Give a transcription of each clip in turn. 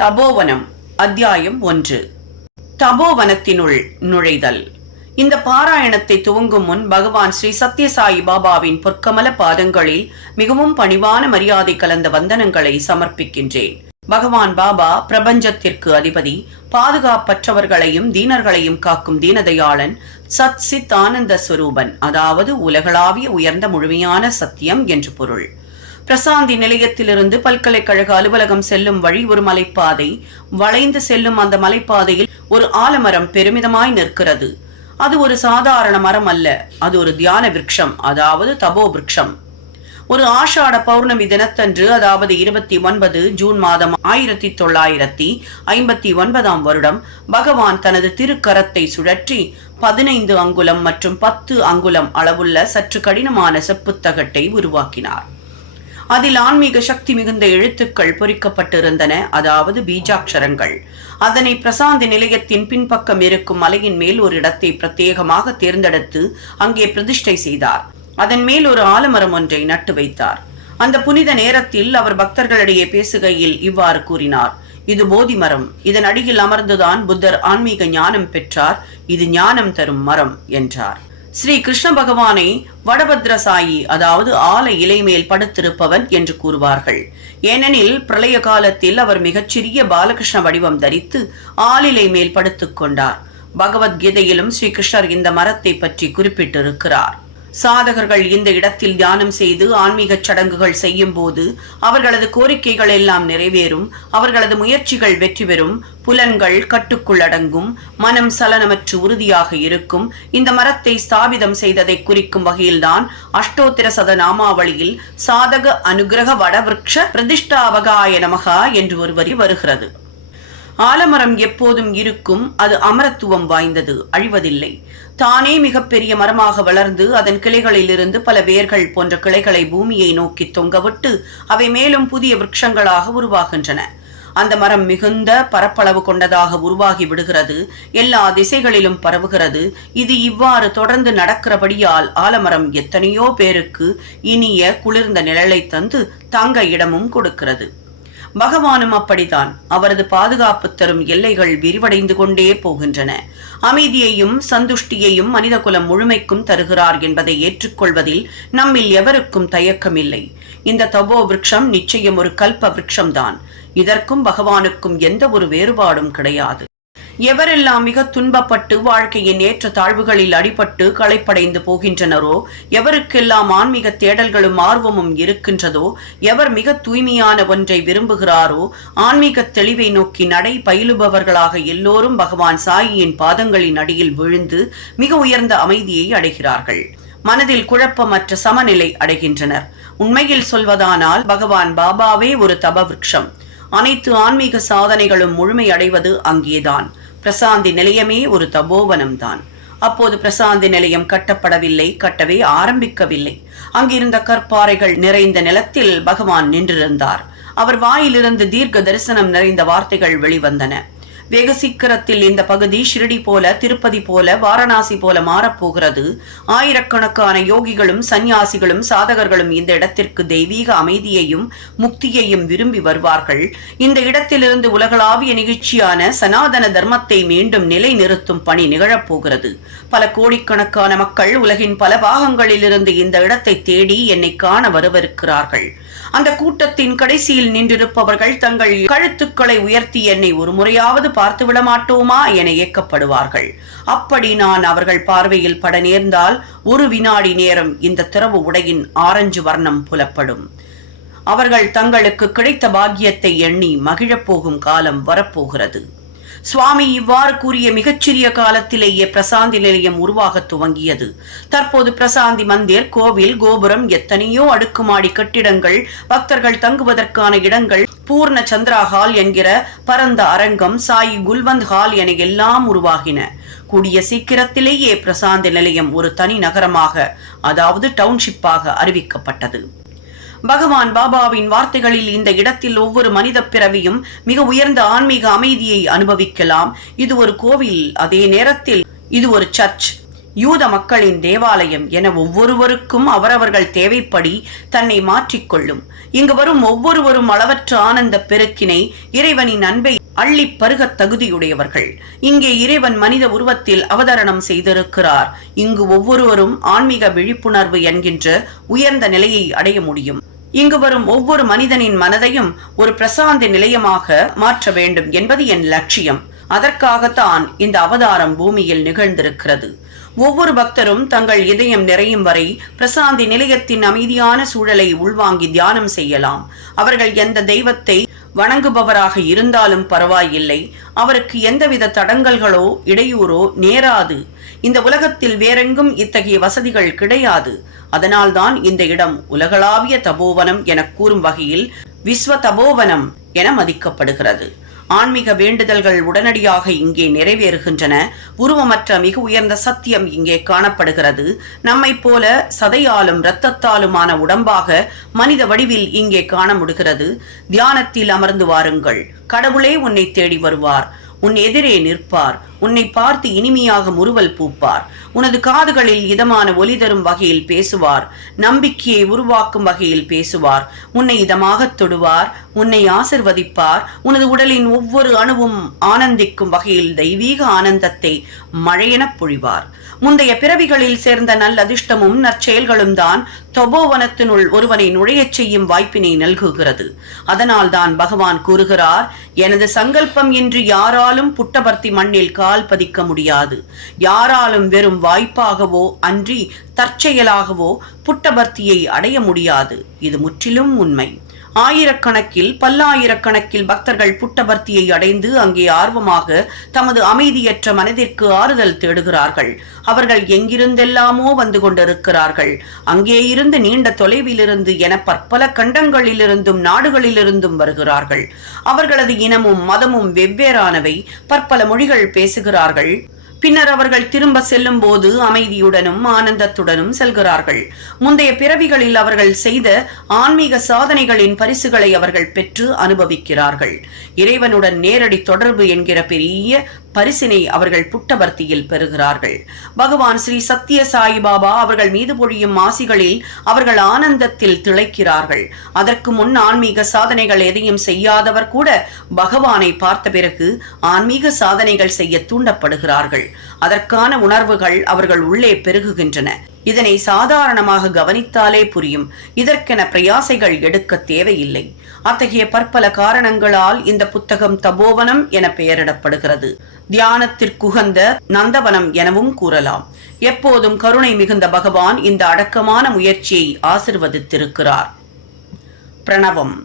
தபோவனம் அத்தியாயம் 1. தபோவனத்தினுள் நுழைதல். இந்த பாராயணத்தை துவங்கும் முன் பகவான் ஸ்ரீ சத்யசாயி பாபாவின் பொற்கமல பாதங்களில் மிகவும் பணிவான மரியாதை கலந்த வந்தனங்களை சமர்ப்பிக்கின்றேன். பகவான் பாபா பிரபஞ்சத்திற்கு அதிபதி, பாதுகாப்பற்றவர்களையும் தீனர்களையும் காக்கும் தீனதயாளன், சத் சித் ஆனந்த ஸ்வரூபன், அதாவது உலகளாவிய உயர்ந்த முழுமையான சத்தியம் என்று பொருள். பிரசாந்தி நிலையத்திலிருந்து பல்கலைக்கழக அலுவலகம் செல்லும் வழி ஒரு மலைப்பாதை. வளைந்து செல்லும் அந்த மலைப்பாதையில் ஒரு ஆலமரம் பெருமிதமாய் நிற்கிறது. அது ஒரு சாதாரண மரம் அல்ல, அது ஒரு தியான விருட்சம், அதாவது தபோ விருட்சம். ஒரு ஆஷாட பௌர்ணமி தினத்தன்று, அதாவது 29 ஜூன் மாதம் 1959 வருடம், பகவான் தனது திருக்கரத்தை சுழற்றி 15 அங்குலம் மற்றும் 10 அங்குலம் அளவுள்ள சற்று கடினமான செப்புத்தகட்டை உருவாக்கினார். அதில் ஆன்மீக சக்தி மிகுந்த எழுத்துக்கள் பொறிக்கப்பட்டிருந்தன, அதாவது பீஜாட்சரங்கள். அதனை பிரசாந்தி நிலையத்தின் பின்பக்கம் இருக்கும் மலையின் மேல் ஒரு இடத்தை பிரத்யேகமாக தேர்ந்தெடுத்து அங்கே பிரதிஷ்டை செய்தார். அதன் மேல் ஒரு ஆலமரம் ஒன்றை நட்டு வைத்தார். அந்த புனித நேரத்தில் அவர் பக்தர்களிடையே பேசுகையில் இவ்வாறு கூறினார்: இது போதி மரம். இதன் அடியில் அமர்ந்துதான் புத்தர் ஆன்மீக ஞானம் பெற்றார். இது ஞானம் தரும் மரம் என்றார். ஸ்ரீ கிருஷ்ண பகவானை வடபத்ரசாயி, அதாவது ஆல இலை மேல் படுத்திருப்பவன் என்று கூறுவார்கள். ஏனெனில் பிரளய காலத்தில் அவர் மிகச்சிறிய பாலகிருஷ்ண வடிவம் தரித்து ஆலிலை மேல் படுத்துக் கொண்டார். பகவத்கீதையிலும் ஸ்ரீ கிருஷ்ணர் இந்த மரத்தை பற்றி குறிப்பிட்டிருக்கிறார். சாதகர்கள் இந்த இடத்தில் தியானம் செய்து ஆன்மீக சடங்குகள் செய்யும் போது அவர்களது கோரிக்கைகள் எல்லாம் நிறைவேறும், அவர்களது முயற்சிகள் வெற்றி பெறும், புலன்கள் கட்டுக்குள் அடங்கும், மனம் சலனமற்று உறுதியாக இருக்கும். இந்த மரத்தை ஸ்தாபிதம் செய்ததை குறிக்கும் வகையில்தான் அஷ்டோத்திர சதநாமாவளியில் சாதக அனுகிரக வடவிருக்ஷ பிரதிஷ்டாவகாய நமகா என்று ஒரு வரி வருகிறது. ஆலமரம் எப்போதும் இருக்கும். அது அமரத்துவம் வாய்ந்தது, அழிவதில்லை. தானே மிகப்பெரிய மரமாக வளர்ந்து அதன் கிளைகளிலிருந்து பல வேர்கள் போன்ற கிளைகளை பூமியை நோக்கி தொங்கவிட்டு அவை மேலும் புதிய விருட்சங்களாக உருவாகின்றன. அந்த மரம் மிகுந்த பரப்பளவு கொண்டதாக உருவாகி விடுகிறது, எல்லா திசைகளிலும் பரவுகிறது. இது இவ்வாறு தொடர்ந்து நடக்கிறபடியால் ஆலமரம் எத்தனையோ பேருக்கு இனிய குளிர்ந்த நிழலை தந்து தங்க இடமும் கொடுக்கிறது. பகவானும் அப்படித்தான். அவரது பாதுகாப்பு தரும் எல்லைகள் விரிவடைந்து கொண்டே போகின்றன. அமைதியையும் சந்துஷ்டியையும் மனித குலம் முழுமைக்கும் தருகிறார் என்பதை ஏற்றுக்கொள்வதில் நம்மில் எவருக்கும் தயக்கமில்லை. இந்த தபோ விருட்சம் நிச்சயம் ஒரு கல்ப விருட்சம்தான். இதற்கும் பகவானுக்கும் எந்த ஒரு வேறுபாடும் கிடையாது. எவரெல்லாம் மிக துன்பப்பட்டு வாழ்க்கையின் ஏற்ற தாழ்வுகளில் அடிபட்டு களைப்படைந்து போகின்றனரோ, எவருக்கெல்லாம் ஆன்மீக தேடல்களும் ஆர்வமும் இருக்கின்றதோ, எவர் மிக தூய்மையான ஒன்றை விரும்புகிறாரோ, ஆன்மீக தெளிவை நோக்கி நடை பயிலுபவர்களாக எல்லோரும் பகவான் சாயியின் பாதங்களின் அடியில் விழுந்து மிக உயர்ந்த அமைதியை அடைகிறார்கள். மனதில் குழப்பமற்ற சமநிலை அடைகின்றனர். உண்மையில் சொல்வதானால் பகவான் பாபாவே ஒரு தப விருட்சம். அனைத்து ஆன்மீக சாதனைகளும் முழுமை அடைவது அங்கேதான். பிரசாந்தி நிலையமே ஒரு தபோவனம்தான். அப்போது பிரசாந்தி நிலையம் கட்டப்படவில்லை, கட்டவே ஆரம்பிக்கவில்லை. அங்கிருந்த கற்பாறைகள் நிறைந்த நிலத்தில் பகவான் நின்றிருந்தார். அவர் வாயிலிருந்து தீர்க்க தரிசனம் நிறைந்த வார்த்தைகள் வெளிவந்தன. வெகு சீக்கிரத்தில் இந்த பகுதி ஷிரடி போல, திருப்பதி போல, வாரணாசி போல மாறப்போகிறது. ஆயிரக்கணக்கான யோகிகளும் சந்நியாசிகளும் சாதகர்களும் இந்த இடத்திற்கு தெய்வீக அமைதியையும் முக்தியையும் விரும்பி வருவார்கள். இந்த இடத்திலிருந்து உலகளாவிய நிகழ்ச்சியான சனாதன தர்மத்தை மீண்டும் நிலை நிறுத்தும் பணி நிகழப்போகிறது. பல கோடிக்கணக்கான மக்கள் உலகின் பல பாகங்களிலிருந்து இந்த இடத்தை தேடி என்னை காண வரவிருக்கிறார்கள். அந்த கூட்டத்தின் கடைசியில் நின்றிருப்பவர்கள் தங்கள் கழுத்துக்களை உயர்த்தி என்னை ஒரு முறையாவது பார்த்து விட மாட்டோமா என ஏக்கப்படுவார்கள். அப்படி நான் அவர்கள் பார்வையில் பட நேர்ந்தால் ஒரு வினாடி நேரம் இந்த திரவு உடையின் ஆரஞ்சு வர்ணம் புலப்படும். அவர்கள் தங்களுக்கு கிடைத்த பாக்கியத்தை எண்ணி மகிழப் போகும் காலம் வரப்போகிறது. சுவாமி இவ்வாறு கூறிய மிகச்சிறிய காலத்திலேயே பிரசாந்தி நிலையம் உருவாக துவங்கியது. தற்போது பிரசாந்தி மந்திர், கோவில், கோபுரம், எத்தனையோ அடுக்குமாடி கட்டிடங்கள், பக்தர்கள் தங்குவதற்கான இடங்கள், பூர்ண சந்திரா ஹால் என்கிற பரந்த அரங்கம், சாயி குல்வந்த் ஹால் என எல்லாம் உருவாகின. கூடிய சீக்கிரத்திலேயே பிரசாந்தி நிலையம் ஒரு தனி நகரமாக, அதாவது டவுன்ஷிப்பாக அறிவிக்கப்பட்டது. பகவான் பாபாவின் வார்த்தைகளில் இந்த இடத்தில் ஒவ்வொரு மனித பிறவியும் மிக உயர்ந்த ஆன்மீக அமைதியை அனுபவிக்கலாம். இது ஒரு கோவில், அதே நேரத்தில் இது ஒரு சர்ச். யூத மக்களின் தேவாலயம் என ஒவ்வொருவருக்கும் அவரவர்கள் தேவைப்படி தன்னை மாற்றிக்கொள்ளும். இங்கு வரும் ஒவ்வொருவரும் அளவற்ற ஆனந்த பெருக்கினை, இறைவனின் அன்பை அள்ளி பருக தகுதியுடையவர்கள். இங்கே இறைவன் மனித உருவத்தில் அவதரணம் செய்திருக்கிறார். இங்கு ஒவ்வொருவரும் ஆன்மீக விழிப்புணர்வு என்கின்ற உயர்ந்த நிலையை அடைய முடியும். இங்கு வரும் ஒவ்வொரு மனிதனின் மனதையும் ஒரு பிரசாந்த நிலையமாக மாற்ற வேண்டும் என்பது என் லட்சியம். அதற்காகத்தான் இந்த அவதாரம் பூமியில் நிகழ்ந்திருக்கிறது. ஒவ்வொரு பக்தரும் தங்கள் இதயம் நிறையும் வரை பிரசாந்தி நிலையத்தின் அமைதியான சூழலை உள்வாங்கி தியானம் செய்யலாம். அவர்கள் எந்த தெய்வத்தை வணங்குபவராக இருந்தாலும் பரவாயில்லை, அவருக்கு எந்தவித தடங்கல்களோ இடையூறோ நேராது. இந்த உலகத்தில் வேறெங்கும் இத்தகைய வசதிகள் கிடையாது. அதனால்தான் இந்த இடம் உலகளாவிய தபோவனம் என கூறும் வகையில் விஸ்வ தபோவனம் என மதிக்கப்படுகிறது. ஆன்மீக வேண்டுதல்கள் உடனடியாக இங்கே நிறைவேறுகின்றன. உருவமற்ற மிக உயர்ந்த சத்தியம் இங்கே காணப்படுகிறது. நம்மை போல சதையாலும் இரத்தத்தாலுமான உடம்பாக மனித வடிவில் இங்கே காண முடிகிறது. தியானத்தில் அமர்ந்து வாருங்கள். கடவுளே உன்னை தேடி வருவார். உன் எதிரே நிற்பார். உன்னை பார்த்து இனிமையாக முறுவல் பூப்பார். உனது காதுகளில் இதமான ஒலி தரும் வகையில் பேசுவார். நம்பிக்கையை உருவாக்கும் வகையில் பேசுவார். உன்னை இதமாக தொடுவார். உன்னை ஆசிர்வதிப்பார். உனது உடலின் ஒவ்வொரு அணுவும் ஆனந்திக்கும் வகையில் தெய்வீக ஆனந்தத்தை மழையென பொழிவார். முந்தைய பிறவிகளில் சேர்ந்த நல்ல அதிர்ஷ்டமும் நற்செயல்களும் தான் தபோவனத்தினுள் ஒருவனை நுழையச் செய்யும் வாய்ப்பினை நல்குகிறது. அதனால் தான் பகவான் கூறுகிறார், எனது சங்கல்பம் இன்றி யாராலும் புட்டபர்த்தி மண்ணில் கால் பதிக்க முடியாது. யாராலும் வெறும் வாய்ப்பாகவோ அன்றி தற்செயலாகவோ புட்டபர்த்தியை அடைய முடியாது. இது முற்றிலும் உண்மை. ஆயிரக்கணக்கில் பல்லாயிரக்கணக்கில் பக்தர்கள் புட்டபர்த்தியை அடைந்து அங்கே ஆர்வமாக தமது அமைதியற்ற மனதிற்கு ஆறுதல் தேடுகிறார்கள். அவர்கள் எங்கிருந்தெல்லாமோ வந்து கொண்டிருக்கிறார்கள். அங்கே இருந்து நீண்ட தொலைவிலிருந்து என பற்பல கண்டங்களிலிருந்தும் நாடுகளிலிருந்தும் வருகிறார்கள். அவர்களது இனமும் மதமும் வெவ்வேறானவை. பற்பல மொழிகள் பேசுகிறார்கள். பின்னர் அவர்கள் திரும்ப செல்லும் போது அமைதியுடனும் ஆனந்தத்துடனும் செல்கிறார்கள். முந்தைய பிறவிகளில் அவர்கள் செய்த ஆன்மீக சாதனைகளின் பரிசுகளை அவர்கள் பெற்று அனுபவிக்கிறார்கள். இறைவனுடன் நேரடி தொடர்பு என்கிற பெரிய பரிசினை அவர்கள் புட்டபர்த்தியில் பெறுகிறார்கள். பகவான் ஸ்ரீ சத்ய சாயிபாபா அவர்கள் மீது பொழியும் ஆசிகளில் அவர்கள் ஆனந்தத்தில் திளைக்கிறார்கள். அதற்கு முன் ஆன்மீக சாதனைகள் எதையும் செய்யாதவர் கூட பகவானை பார்த்த பிறகு ஆன்மீக சாதனைகள் செய்ய தூண்டப்படுகிறார்கள். அதற்கான உணர்வுகள் அவர்கள் உள்ளே பெருகுகின்றன. இதனை சாதாரணமாக கவனித்தாலே புரியும். இதற்கென பிரயாசைகள் எடுக்க தேவையில்லை. அத்தகைய பற்பல காரணங்களால் இந்த புத்தகம் தபோவனம் என பெயரிடப்படுகிறது. தியானத்திற்குகந்த நந்தவனம் எனவும் கூறலாம். எப்போதும் கருணை மிகுந்த பகவான் இந்த அடக்கமான முயற்சியை ஆசிர்வதித்திருக்கிறார். பிரணவம்.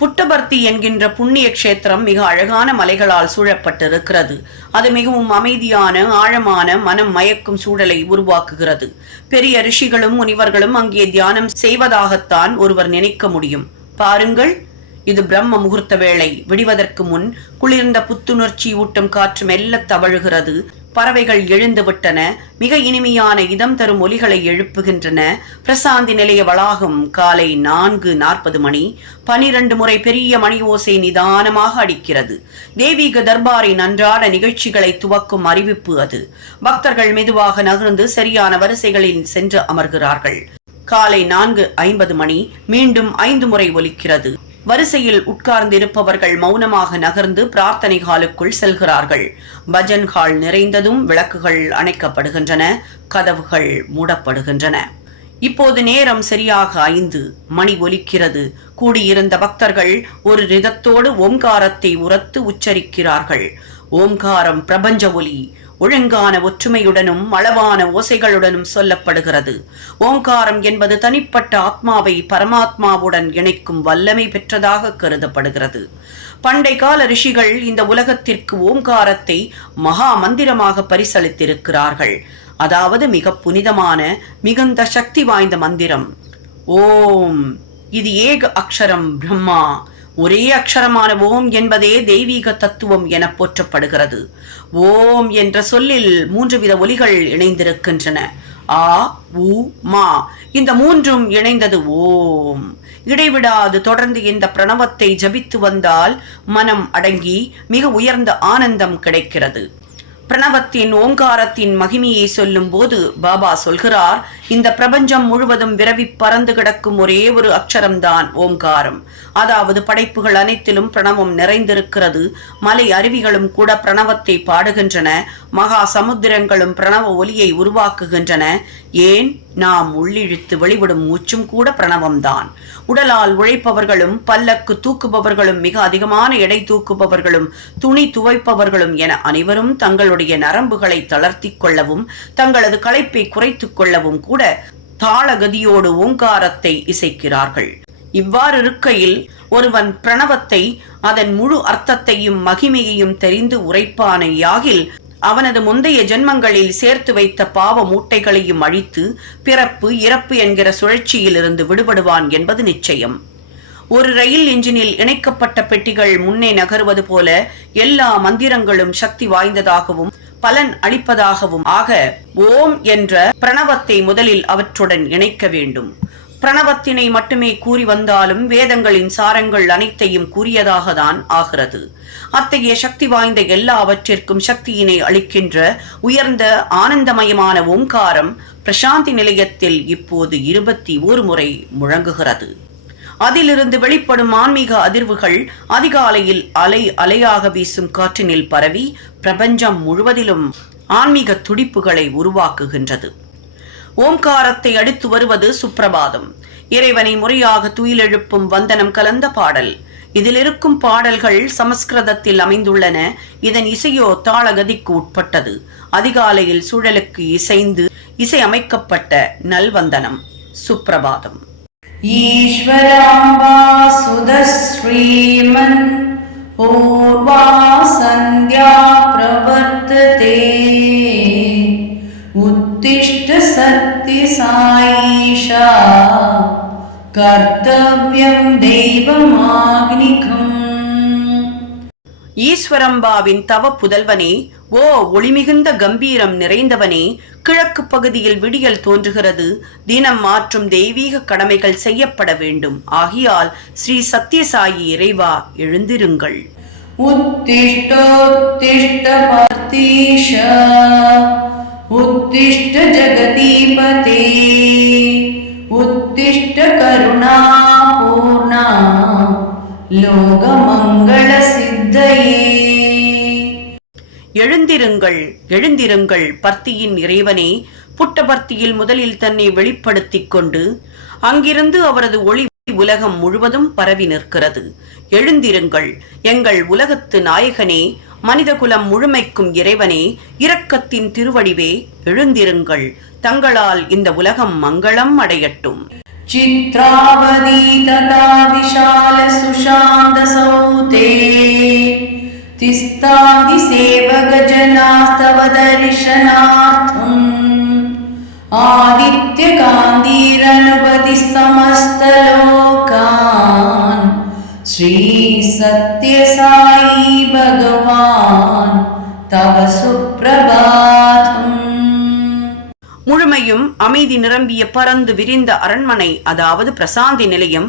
புட்டபர்த்தி என்கின்ற புண்ணிய கஷேத்திரம் மிக அழகான மலைகளால் சூழப்பட்டிருக்கிறது. அது மிகவும் அமைதியான ஆழமான மனம் மயக்கும் சூழலை உருவாக்குகிறது. பெரிய ரிஷிகளும் முனிவர்களும் அங்கே தியானம் செய்வதாகத்தான் ஒருவர் நினைக்க முடியும். பாருங்கள், இது பிரம்ம முகூர்த்த வேளை. விடுவதற்கு முன் குளிர்ந்த புத்துணர்ச்சி ஊட்டும் காற்று மெல்ல தவழுகிறது. பறவைகள் எழுந்து விட்டன. மிக இனிமையான இதம் தரும் ஒலிகளை எழுப்புகின்றன. பிரசாந்தி நிலைய வளாகம் காலை 4:40 மணி. 12 முறை பெரிய மணி ஓசை நிதானமாக அடிக்கிறது. தெய்வீக தர்பாரின் அன்றாட நிகழ்ச்சிகளை துவக்கும் அறிவிப்பு அது. பக்தர்கள் மெதுவாக நகர்ந்து சரியான வரிசைகளில் சென்று அமர்கிறார்கள். காலை 4:50 மணி. மீண்டும் 5 முறை ஒலிக்கிறது. வரிசையில் உட்கார்ந்திருப்பவர்கள் மௌனமாக நகர்ந்து பிரார்த்தனை ஹாலுக்குள் செல்கிறார்கள். பஜன் ஹால் நிறைந்ததும் விளக்குகள் அணைக்கப்படுகின்றன. கதவுகள் மூடப்படுகின்றன. இப்போது நேரம் சரியாக 5 மணி ஒலிக்கிறது. கூடியிருந்த பக்தர்கள் ஒரு ரிதத்தோடு ஓம்காரத்தை உரத்து உச்சரிக்கிறார்கள். ஓம்காரம் பிரபஞ்ச ஒலி. ஒழுங்கான ஒற்றுமையுடனும் அளவான ஓசைகளுடனும் சொல்லப்படுகிறது. ஓங்காரம் என்பது தனிப்பட்ட ஆத்மாவை பரமாத்மாவுடன் இணைக்கும் வல்லமை பெற்றதாக கருதப்படுகிறது. பண்டை கால ரிஷிகள் இந்த உலகத்திற்கு ஓங்காரத்தை மகா மந்திரமாக பரிசளித்திருக்கிறார்கள். அதாவது மிக புனிதமான மிகுந்த சக்தி வாய்ந்த மந்திரம். ஓம். இது ஏக அக்ஷரம் பிரம்மா. ஒரே அக்ஷரமான ஓம் என்பதே தெய்வீக தத்துவம் என போற்றப்படுகிறது. ஓம் என்ற சொல்லில் 3 வித ஒலிகள் இணைந்திருக்கின்றன. ஆ, உ, மா. இந்த 3ம் இணைந்தது ஓம். இடைவிடாது தொடர்ந்து இந்த பிரணவத்தை ஜபித்து வந்தால் மனம் அடங்கி மிக உயர்ந்த ஆனந்தம் கிடைக்கிறது. பிரணவத்தின் ஓங்காரத்தின் மகிமையை சொல்லும் போது பாபா சொல்கிறார், இந்த பிரபஞ்சம் முழுவதும் விரவி பறந்து கிடக்கும் ஒரே ஒரு அக்ஷரம்தான் ஓம்காரம். அதாவது படைப்புகள் அனைத்திலும் பிரணவம் நிறைந்திருக்கிறது. மலை அருவிகளும் கூட பிரணவத்தை பாடுகின்றன. மகா சமுத்திரங்களும் பிரணவ ஒலியை உருவாக்குகின்றன. ஏன், நாம் உள்ளிழுத்து வெளிவிடும் மூச்சும் கூட பிரணவம்தான். உடலால் உழைப்பவர்களும் பல்லக்கு தூக்குபவர்களும் மிக அதிகமான எடை தூக்குபவர்களும் துணி துவைப்பவர்களும் என அனைவரும் தங்களுடைய நரம்புகளை தளர்த்தி கொள்ளவும் தங்களது களைப்பை குறைத்துக் கொள்ளவும் கூட தாளகதியோடு ஓங்காரத்தை இசைக்கிறார்கள். இவ்வாறு இருக்கையில் ஒருவன் பிரணவத்தை அதன் முழு அர்த்தத்தையும் மகிமையையும் தெரிந்து உரைப்பானையாகில் அவனது முந்தைய ஜென்மங்களில் சேர்த்து வைத்த பாவ மூட்டைகளையும் அழித்து பிறப்பு இறப்பு என்கிற சுழற்சியிலிருந்து விடுபடுவான் என்பது நிச்சயம். ஒரு ரயில் இன்ஜினில் இணைக்கப்பட்ட பெட்டிகள் முன்னே நகருவது போல எல்லா மந்திரங்களும் சக்தி வாய்ந்ததாகவும் பலன் அளிப்பதாகவும் ஆக ஓம் என்ற பிரணவத்தை முதலில் அவற்றுடன் இணைக்க வேண்டும். பிரணவத்தினை மட்டுமே கூறி வந்தாலும் வேதங்களின் சாரங்கள் அனைத்தையும் கூறியதாக தான் ஆகிறது. அத்தகைய சக்தி வாய்ந்த எல்லாவற்றிற்கும் சக்தியினை அளிக்கின்ற உயர்ந்த ஆனந்தமயமான ஓங்காரம் பிரசாந்தி நிலையத்தில் இப்போது 21 முறை முழங்குகிறது. அதிலிருந்து வெளிப்படும் ஆன்மீக அதிர்வுகள் அதிகாலையில் அலை அலையாக வீசும் காற்றினில் பரவி பிரபஞ்சம் முழுவதிலும் ஆன்மீக துடிப்புகளை உருவாக்குகின்றது. ஓம்காரத்தை அடுத்து வருவது சுப்பிரபாதம். இறைவனை முறையாக துயிலெழுப்பும் வந்தனம் கலந்த பாடல். இதில் இருக்கும் பாடல்கள் சமஸ்கிருதத்தில் அமைந்துள்ளன. இதன் இசையோ தாளகதிக்கு உட்பட்டது. அதிகாலையில் சூழலுக்கு இசைந்து இசை அமைக்கப்பட்ட நல்வந்தனம் சுப்பிரபாதம். ஈஸ்வராம்பா சுதஸ்ரீமன் பூர்வா சந்தியா பிரவர்த்ததே உத்திஷ்ட சக்தி சாயிஷா கர்த்தவ்யம் தெய்வமாக்னிகம். ஈஸ்வரம்பாவின் தவ புதல்வனே, ஓ ஒளிமிகுந்த கம்பீரம் நிறைந்தவனே, கிழக்கு பகுதியில் விடியல் தோன்றுகிறது. தினம் மாற்றும் தெய்வீக கடமைகள் செய்யப்பட வேண்டும். ஆகியால் ஸ்ரீ சத்யசாயி இறைவா எழுந்திருங்கள். உத்திஷ்டோத்திஷ்ட பர்த்தீஷ உத்திஷ்ட ஜகதீபதே உத்திஷ்ட கருணா பூர்ணா லோக மங்கள சித்தையே. எழுந்திருங்கள், எழுந்திருங்கள் பர்த்தியின் இறைவனே. புட்டபர்த்தியில் முதலில் தன்னை வெளிப்படுத்திக் கொண்டு அங்கிருந்து அவரது ஒளி உலகம் முழுவதும் பரவி நிற்கிறது. எழுந்திருங்கள் எங்கள் உலகத்து நாயகனே, மனிதகுலம் முழுமைக்கும் இறைவனே, இரக்கத்தின் திருவடிவே, எழுந்திருங்கள். தங்களால் இந்த உலகம் மங்களம் அடையட்டும். சித்ராவதி ததா விஷால சுஷாந்த சௌதே திஸ்தாதி சேவக ஜனாஸ்தவ தரிசனார்த்தம் ஆதித்ய காந்தீரனுபதி சமஸ்தலோகான் ஸ்ரீ சத்ய சாயி பகவான் தவ சுப்ரபாதம். முழுமையும் அமைதி நிரம்பிய பறந்து விரிந்த அரண்மனை, அதாவது பிரசாந்தி நிலையம்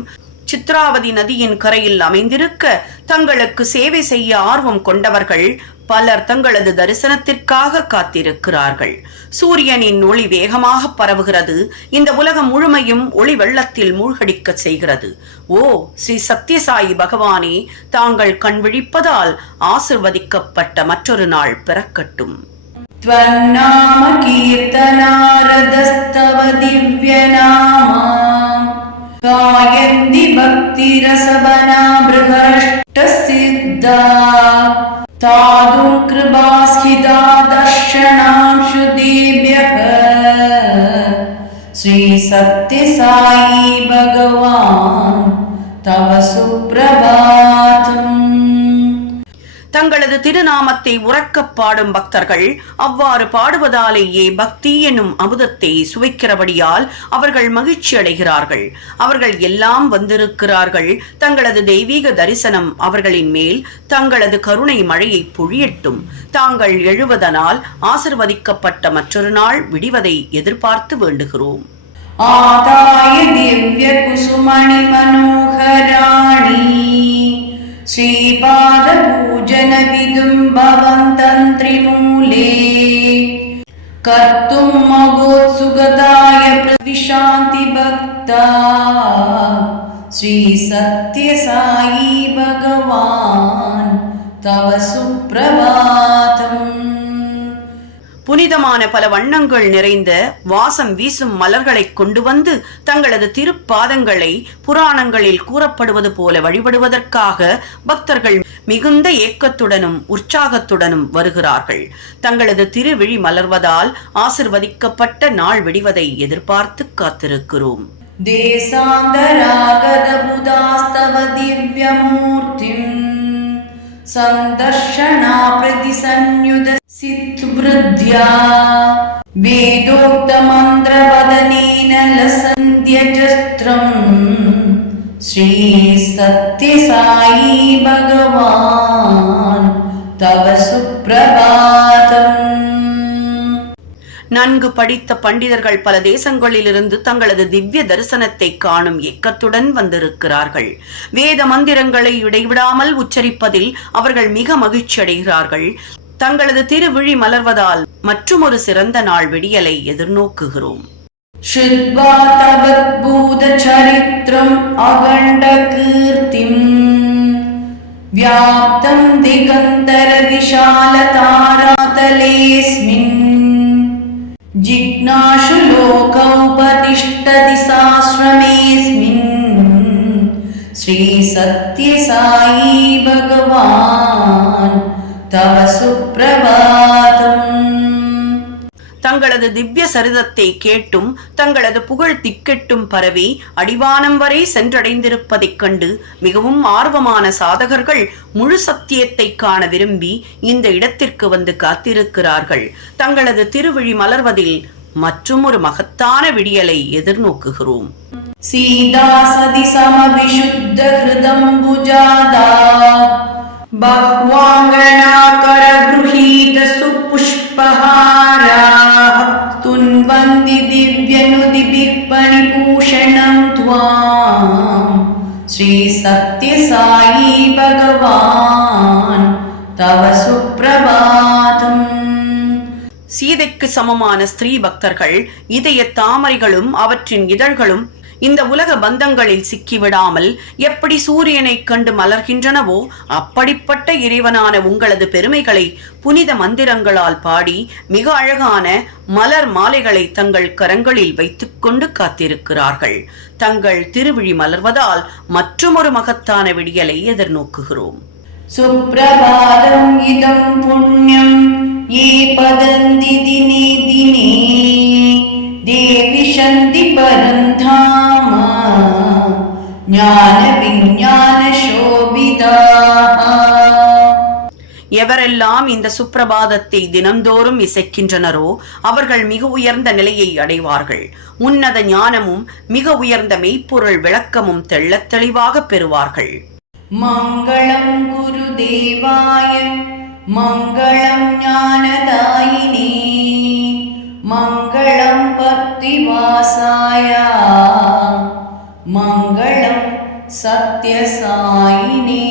சித்ராவதி நதியின் கரையில் அமைந்திருக்க தங்களுக்கு சேவை செய்ய ஆர்வம் கொண்டவர்கள் பலர் தங்களது தரிசனத்திற்காக காத்திருக்கிறார்கள். சூரியனின் ஒளி வேகமாக பரவுகிறது. இந்த உலகம் முழுமையும் ஒளி வெள்ளத்தில் மூழ்கடிக்க செய்கிறது. ஓ ஸ்ரீ சத்யசாயி பகவானே, தாங்கள் கண் விழிப்பதால் ஆசிர்வதிக்கப்பட்ட மற்றொரு நாள் பிறக்கட்டும். த்வன்னாம கீர்த்தனாரதஸ்தவ திவ்யநாமா காயந்தி பக்தி ரசபனா ப்ருஹஷ்ட சித்தா தாதும் கிருபாஸ்கிதா தர்ஷனாம்சு தேவ்யஹ ஸ்ரீ சத்யசாயி பகவான் தவ சுப்ரபாதம். தங்களது திருநாமத்தை உறக்கப் பாடும் பக்தர்கள் அவ்வாறு பாடுவதாலேயே பக்தி என்னும் அமுதத்தை சுவைக்கிறபடியால் அவர்கள் மகிழ்ச்சி அடைகிறார்கள். அவர்கள் எல்லாம் வந்திருக்கிறார்கள். தங்களது தெய்வீக தரிசனம் அவர்களின் மேல் தங்களது கருணை மழையை பொழியட்டும். தாங்கள் எழுவதனால் ஆசிர்வதிக்கப்பட்ட மற்றொரு நாள் விடிவதை எதிர்பார்த்து வேண்டுகிறோம். ஆதாய திவ்ய குசுமணி மனோகராணி ஸ்ரீபாத பூஜன விதும் பவந்தந்த்ரி மூலே कर्तुं मगोत्सुकताय प्रविशान्ति भक्ता श्री सत्य साई भगवान तव सुप्रभातम्. புனிதமான பல வண்ணங்கள் நிறைந்த வாசம் வீசும் மலர்களை கொண்டு வந்து தங்களது திருப்பாதங்களை புராணங்களில் கூறப்படுவது போல வழிபடுவதற்காக பக்தர்கள் மிகுந்த ஏக்கத்துடனும் உற்சாகத்துடனும் வருகிறார்கள். தங்களது திருவிழி மலர்வதால் ஆசிர்வதிக்கப்பட்ட நாள் விடிவதை எதிர்பார்த்து காத்திருக்கிறோம். தேசாந்தராகத புதாஸ்தவ திவ்யமூர்த்திம் சந்தர்ஷனா பிரதிசன்யுத சித்வ்ருத்யா வேதோக்த மந்திரவதனேன லசந்த்யஜஸ்த்ரம் ஸ்ரீ சத்ய சாயி பகவான் தவ சுப்ரபாதம். நன்கு படித்த பண்டிதர்கள் பல தேசங்களிலிருந்து தங்களது திவ்ய தரிசனத்தை காணும் ஏக்கத்துடன் வந்திருக்கிறார்கள். வேத மந்திரங்களை இடைவிடாமல் உச்சரிப்பதில் அவர்கள் மிக மகிழ்ச்சி அடைகிறார்கள். தங்களது திருவிழி மலர்வதால் மற்றும் ஒரு சிறந்த நாள் விடியலை எதிர்நோக்குகிறோம். ஸ்ருத்வா தவத்பூத சரித்ரம் அகண்ட கீர்த்திம் வியாப்தம் திகந்தர விஷால தாராதலேஸ்மின் ஜிக்னாஷு லோகௌபதிஷ்டதி சாஸ்ரமேஸ்மின் ஸ்ரீ சத்ய சாயி பகவான் தவ சுப்ரபாதம். தங்களது திவ்ய சரிதத்தை கேட்டும் தங்களது புகழ் திக்கெட்டும் பரவி அடிவானம் வரை சென்றடைந்திருப்பதைக் கண்டு மிகவும் ஆர்வமான சாதகர்கள் முழு சத்தியத்தை காண விரும்பி இந்த இடத்திற்கு வந்து காத்திருக்கிறார்கள். தங்களது திருவிழி மலர்வதில் மற்றும் ஒரு மகத்தான விடியலை எதிர்நோக்குகிறோம். சீதா சதி சம விசுத்த ஹிருதம்புஜாதா பஹ்வாங்கனா கரக்ருஹீத சுபுஷ்பஹாராः துன்வந்தி திவ்யனுதிபிः பணிபூஷணம் த்வாம் ஸ்ரீ சத்ய சாயி பகவான் தவ சுப்ரபாதம். சீதைக்கு சமமான ஸ்திரீ பக்தர்கள் இதய தாமரைகளும் அவற்றின் இதழ்களும் இந்த உலக பந்தங்களில் சிக்கிவிடாமல் எப்படி சூரியனை கண்டு மலர்கின்றனவோ அப்படிப்பட்ட இறைவனான உங்களது பெருமைகளை புனித மந்திரங்களால் பாடி மிக அழகான மலர் மாலைகளை தங்கள் கரங்களில் வைத்துக் கொண்டு காத்திருக்கிறார்கள். தங்கள் திருவிழி மலர்வதால் மற்றும் ஒரு மகத்தான விடியலை எதிர்நோக்குகிறோம். சுப்ரபாதம் இதம் புண்ணியம் ஏ பதந்தி தினே தினே தேவி சந்தி பரந்தாம ஞான விஞ்ஞான சோபிதாஹ. எவரெல்லாம் இந்த சுப்ரபாதத்தை தினந்தோறும் இசைக்கின்றனரோ அவர்கள் மிக உயர்ந்த நிலையை அடைவார்கள். உன்னத ஞானமும் மிக உயர்ந்த மெய்ப்பொருள் விளக்கமும் தெள்ளத் தெளிவாக பெறுவார்கள். மங்களம் குரு தேவாய மங்களம் ஞானதாயினே மங்களம் பக்திவாசாய மங்களம் சத்யசாயினே.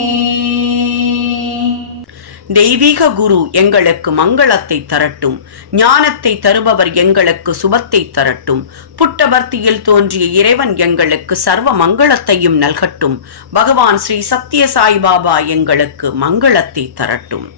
தெய்வீக குரு எங்களுக்கு மங்களத்தை தரட்டும். ஞானத்தை தருபவர் எங்களுக்கு சுபத்தை தரட்டும். புட்டபர்த்தியில் தோன்றிய இறைவன் எங்களுக்கு சர்வ மங்களத்தையும் நல்கட்டும். பகவான் ஸ்ரீ சத்ய சாய்பாபா எங்களுக்கு மங்களத்தை தரட்டும்.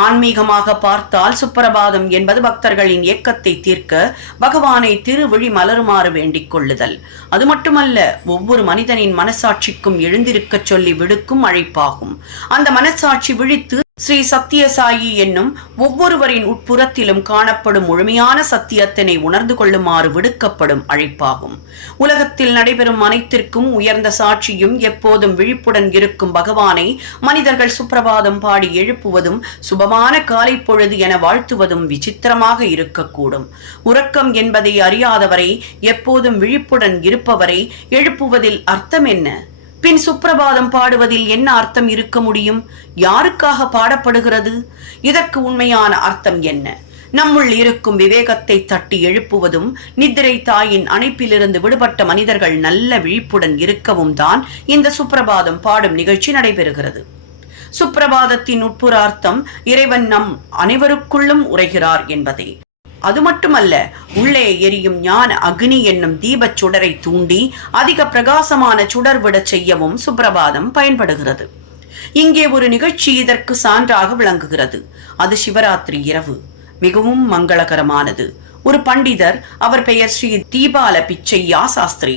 ஆன்மீகமாக பார்த்தால் சுப்பிரபாதம் என்பது பக்தர்களின் ஏக்கத்தை தீர்க்க பகவானை திருவிழி மலருமாறு வேண்டிக் கொள்ளுதல். அது மட்டுமல்ல, ஒவ்வொரு மனிதனின் மனசாட்சிக்கும் எழுந்திருக்க சொல்லி விடுக்கும் அழைப்பாகும். அந்த மனசாட்சி விழித்து ஸ்ரீ சத்யசாயி என்னும் ஒவ்வொருவரின் உட்புறத்திலும் காணப்படும் முழுமையான சத்தியத்தினை உணர்ந்து கொள்ளுமாறு விடுக்கப்படும் அழைப்பாகும். உலகத்தில் நடைபெறும் அனைத்திற்கும் உயர்ந்த சாட்சியும் எப்போதும் விழிப்புடன் இருக்கும் பகவானை மனிதர்கள் சுப்பிரபாதம் பாடி எழுப்புவதும் சுபமான காலை பொழுது என வாழ்த்துவதும் விசித்திரமாக இருக்கக்கூடும். உறக்கம் என்பதை அறியாதவரை, எப்போதும் விழிப்புடன் இருப்பவரை எழுப்புவதில் அர்த்தம் என்ன? பின் சுப்பிரபாதம் பாடுவதில் என்ன அர்த்தம் இருக்க முடியும்? யாருக்காக பாடப்படுகிறது? இதற்கு உண்மையான அர்த்தம் என்ன? நம்முள் இருக்கும் விவேகத்தை தட்டி எழுப்புவதும், நித்திரை தாயின் அணைப்பிலிருந்து விடுபட்ட மனிதர்கள் நல்ல விழிப்புடன் இருக்கவும் தான் இந்த சுப்பிரபாதம் பாடும் நிகழ்ச்சி நடைபெறுகிறது. சுப்பிரபாதத்தின் உட்புற அர்த்தம் இறைவன் நம் அனைவருக்குள்ளும் உரைகிறார் என்பதே. அது மட்டுமல்ல, உள்ளே எரியும் ஞான அக்னி என்னும் தீபச் சுடரை தூண்டி அதிக பிரகாசமான சுடர் விடச் செய்யவும் சுப்பிரபாதம் பயன்படுகிறது. இங்கே ஒரு நிகழ்ச்சி இதற்கு சான்றாக விளங்குகிறது. அது சிவராத்திரி இரவு, மிகவும் மங்களகரமானது. ஒரு பண்டிதர், அவர் பெயர் ஸ்ரீ தீபால பிச்சையா சாஸ்திரி,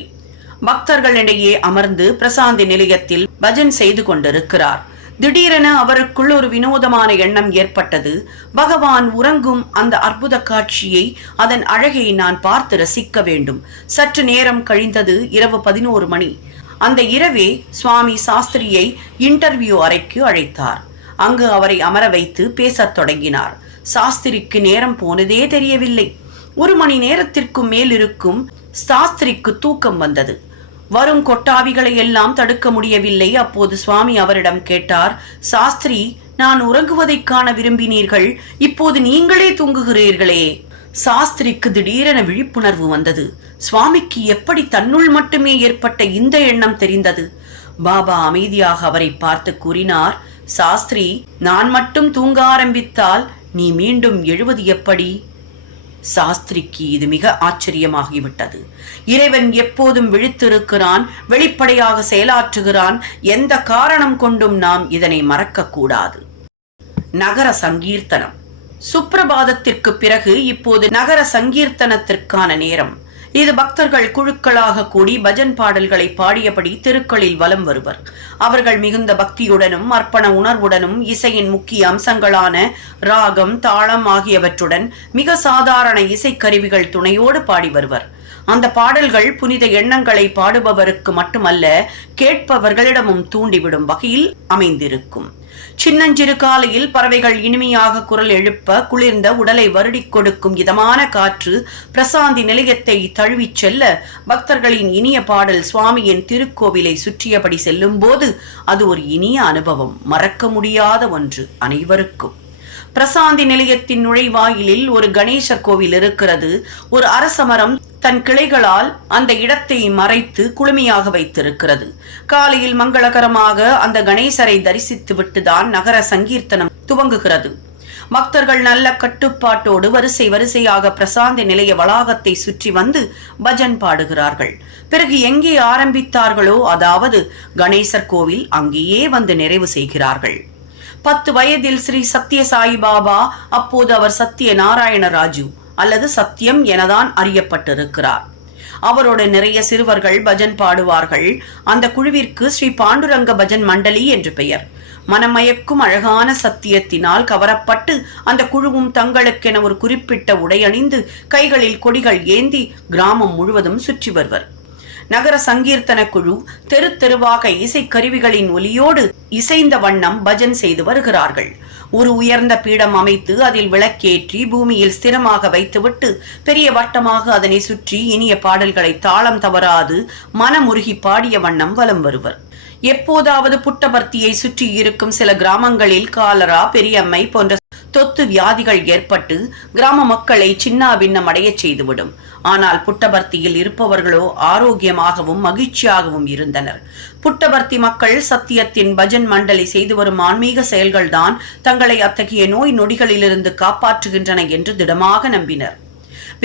பக்தர்களிடையே அமர்ந்து பிரசாந்தி நிலையத்தில் பஜன் செய்து கொண்டிருக்கிறார். திடீரென அவருக்குள் ஒரு வினோதமான எண்ணம் ஏற்பட்டது. பகவான் உறங்கும் அந்த அற்புத காட்சியை, அதன் அழகை நான் பார்த்து ரசிக்க வேண்டும். சற்று நேரம் கழிந்தது. இரவு 11 மணி. அந்த இரவே சுவாமி சாஸ்திரியை இன்டர்வியூ அறைக்கு அழைத்தார். அங்கு அவரை அமர வைத்து பேசத் தொடங்கினார். சாஸ்திரிக்கு நேரம் போனதே தெரியவில்லை. 1 மணி நேரத்திற்கு மேல் இருக்கும். சாஸ்திரிக்கு தூக்கம் வந்தது. வரும் கொட்டாவிகளை எல்லாம் தடுக்க முடியவில்லை. அப்போது சுவாமி அவரிடம் கேட்டார், சாஸ்திரி, நான் உறங்குவதை காண விரும்பினீர்கள், இப்போது நீங்களே தூங்குகிறீர்களே. சாஸ்திரிக்கு திடீரென விழிப்புணர்வு வந்தது. சுவாமிக்கு எப்படி தன்னுள் மட்டுமே ஏற்பட்ட இந்த எண்ணம் தெரிந்தது? பாபா அமைதியாக அவரை பார்த்து கூறினார், சாஸ்திரி, நான் மட்டும் தூங்க ஆரம்பித்தால் நீ மீண்டும் எழுவது எப்படி? சாஸ்திரிக்கு இது மிக ஆச்சரியமாகிவிட்டது. இறைவன் எப்போதும் விழித்திருக்கிறான், வெளிப்படையாக செயலாற்றுகிறான். எந்த காரணம் கொண்டும் நாம் இதனை மறக்க கூடாது. நகர சங்கீர்த்தனம். சுப்பிரபாதத்திற்கு பிறகு இப்போது நகர சங்கீர்த்தனத்திற்கான நேரம். இது பக்தர்கள் குழுக்களாக கூடி பஜன் பாடல்களை பாடியபடி தெருக்களில் வலம் வருவர். அவர்கள் மிகுந்த பக்தியுடனும் அர்ப்பண உணர்வுடனும் இசையின் முக்கிய அம்சங்களான ராகம், தாளம் ஆகியவற்றுடன் மிக சாதாரண இசைக்கருவிகள் துணையோடு பாடி வருவர். அந்த பாடல்கள் புனித எண்ணங்களை பாடுபவருக்கு மட்டுமல்ல, கேட்பவர்களிடமும் தூண்டிவிடும் வகையில் அமைந்திருக்கும். சின்னஞ்சிறு காலையில் பறவைகள் இனிமையாக குரல் எழுப்ப, குளிர்ந்த உடலை வருடிக் கொடுக்கும் இதமான காற்று பிரசாந்தி நிலையத்தை தழுவிச் செல்ல, பக்தர்களின் இனிய பாடல் சுவாமியின் திருக்கோவிலை சுற்றியபடி செல்லும் போது அது ஒரு இனிய அனுபவம், மறக்க முடியாத ஒன்று அனைவருக்கும். பிரசாந்தி நிலையத்தின் நுழைவாயிலில் ஒரு கணேசர் கோவில் இருக்கிறது. ஒரு அரசமரம் தன் கிளைகளால் அந்த இடத்தை மறைத்து குளுமையாக வைத்திருக்கிறது. காலையில் மங்களகரமாக அந்த கணேசரை தரிசித்து விட்டுதான் நகர சங்கீர்த்தனம் துவங்குகிறது. பக்தர்கள் நல்ல கட்டுப்பாட்டோடு வரிசை வரிசையாக பிரசாந்தி நிலைய வளாகத்தை சுற்றி வந்து பஜன் பாடுகிறார்கள். பிறகு எங்கே ஆரம்பித்தார்களோ, அதாவது கணேசர் கோவில், அங்கேயே வந்து நிறைவு செய்கிறார்கள். 10 வயதில் ஸ்ரீ சத்ய சாய்பாபா, அப்போது அவர் சத்ய நாராயண ராஜு அல்லது சத்தியம் எனதான் அறியப்பட்டிருக்கிறார். அவரோட நிறைய சிறுவர்கள் பஜன் பாடுவார்கள். அந்த குழுவிற்கு ஸ்ரீ பாண்டுரங்க பஜன் மண்டலி என்று பெயர். மனமயக்கும் அழகான சத்தியத்தினால் கவரப்பட்டு அந்த குழுவும் தங்களுக்கென ஒரு குறிப்பிட்ட உடையணிந்து கைகளில் கொடிகள் ஏந்தி கிராமம் முழுவதும் சுற்றி வருவர். நகர சங்கீர்த்தன குழு தெரு தெருவாக இசைக்கருவிகளின் ஒலியோடு இசைந்த வண்ணம் பஜன் செய்து வருகிறார்கள். ஒரு உயர்ந்த பீடம் அமைத்து அதில் விளக்கேற்றி பூமியில் ஸ்திரமாக வைத்துவிட்டு பெரிய வட்டமாக அதனை சுற்றி இனிய பாடல்களை தாளம் தவறாது மனமுருகி பாடிய வண்ணம் வலம் வருவர். எப்போதாவது புட்டபர்த்தியை சுற்றி இருக்கும் சில கிராமங்களில் காலரா, பெரியம்மை போன்ற தொத்து வியாதிகள் ஏற்பட்டு கிராம மக்களை சின்னா பின்னம் அடைய செய்துவிடும். ஆனால் புட்டபர்த்தியில் இருப்பவர்களோ ஆரோக்கியமாகவும் மகிழ்ச்சியாகவும் இருந்தனர். புட்டபர்த்தி மக்கள் சத்தியத்தின் பஜன் மண்டலி செய்து வரும் ஆன்மீக செயல்கள்தான் தங்களை அத்தகைய நோய் நொடிகளிலிருந்து காப்பாற்றுகின்றன என்று திடமாக நம்பினர்.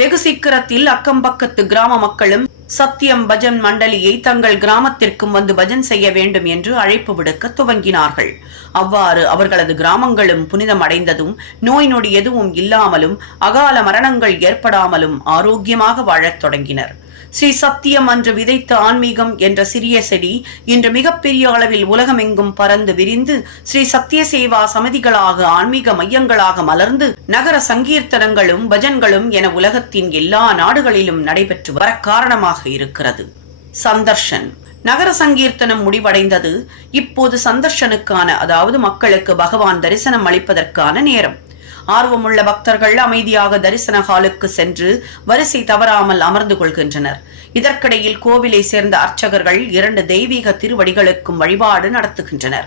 வெகு சீக்கிரத்தில் அக்கம்பக்கத்து கிராம மக்களும் சத்தியம் பஜன் மண்டலியை தங்கள் கிராமத்திற்கும் வந்து பஜன் செய்ய வேண்டும் என்று அழைப்பு விடுக்க துவங்கினார்கள். அவ்வாறு அவர்களது கிராமங்களும் புனிதம் அடைந்ததும் நோய் நொடி எதுவும் இல்லாமலும் அகால மரணங்கள் ஏற்படாமலும் ஆரோக்கியமாக வாழத் தொடங்கினர். ஸ்ரீ சத்தியம் அன்று விதைத்த ஆன்மீகம் என்ற சிறிய செடி இன்று மிகப்பெரிய அளவில் உலகமெங்கும் பறந்து விரிந்து ஸ்ரீ சத்திய சேவா சமிதிகளாக, ஆன்மீக மையங்களாக மலர்ந்து நகர சங்கீர்த்தனங்களும் பஜன்களும் என உலகத்தின் எல்லா நாடுகளிலும் நடைபெற்று வர காரணமாக இருக்கிறது. சந்தர்ஷன். நகர சங்கீர்த்தனம் முடிவடைந்தது. இப்போது சந்தர்ஷனுக்கான, அதாவது மக்களுக்கு பகவான் தரிசனம் அளிப்பதற்கான நேரம். ஆர்வமுள்ள பக்தர்கள் அமைதியாக தரிசன ஹாலுக்கு சென்று வரிசை தவறாமல் அமர்ந்து கொள்கின்றனர். இதற்கிடையில் கோவிலை சேர்ந்த அர்ச்சகர்கள் 2 தெய்வீக திருவடிகளுக்கும் வழிபாடு நடத்துகின்றனர்.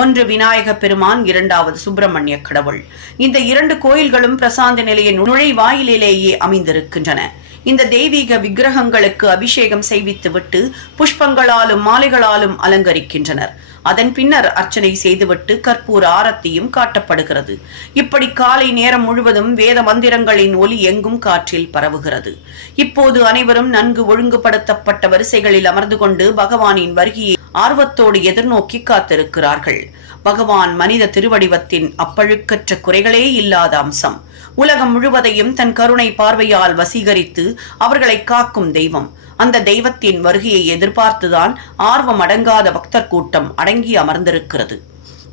ஒன்று விநாயக பெருமான், 2வது சுப்பிரமணிய கடவுள். இந்த 2 கோயில்களும் பிரசாந்தி நிலைய நுழைவாயிலேயே அமைந்திருக்கின்றன. இந்த தெய்வீக விக்கிரகங்களுக்கு அபிஷேகம் செய்வித்துவிட்டு புஷ்பங்களாலும் மாலைகளாலும் அலங்கரிக்கின்றனர். அதன் பின்னர் அர்ச்சனை செய்துவிட்டு கற்பூர ஆரத்தியும் காட்டப்படுகிறது. இப்படி காலை நேரம் முழுவதும் வேத மந்திரங்களின் ஒலி எங்கும் காற்றில் பரவுகிறது. இப்போது அனைவரும் நன்கு ஒழுங்குபடுத்தப்பட்ட வரிசைகளில் அமர்ந்து கொண்டு பகவானின் வருகையை ஆர்வத்தோடு எதிர்நோக்கி காத்திருக்கிறார்கள். பகவான் மனித திருவடிவத்தின் அப்பழுக்கற்ற குறைகளே இல்லாத அம்சம். உலகம் முழுவதையும் தன் கருணை பார்வையால் வசீகரித்து அவர்களை காக்கும் தெய்வம். அந்த தெய்வத்தின் வருகையை எதிர்பார்த்துதான் ஆர்வம் அடங்காத பக்தர் கூட்டம் அடங்கி அமர்ந்திருக்கிறது.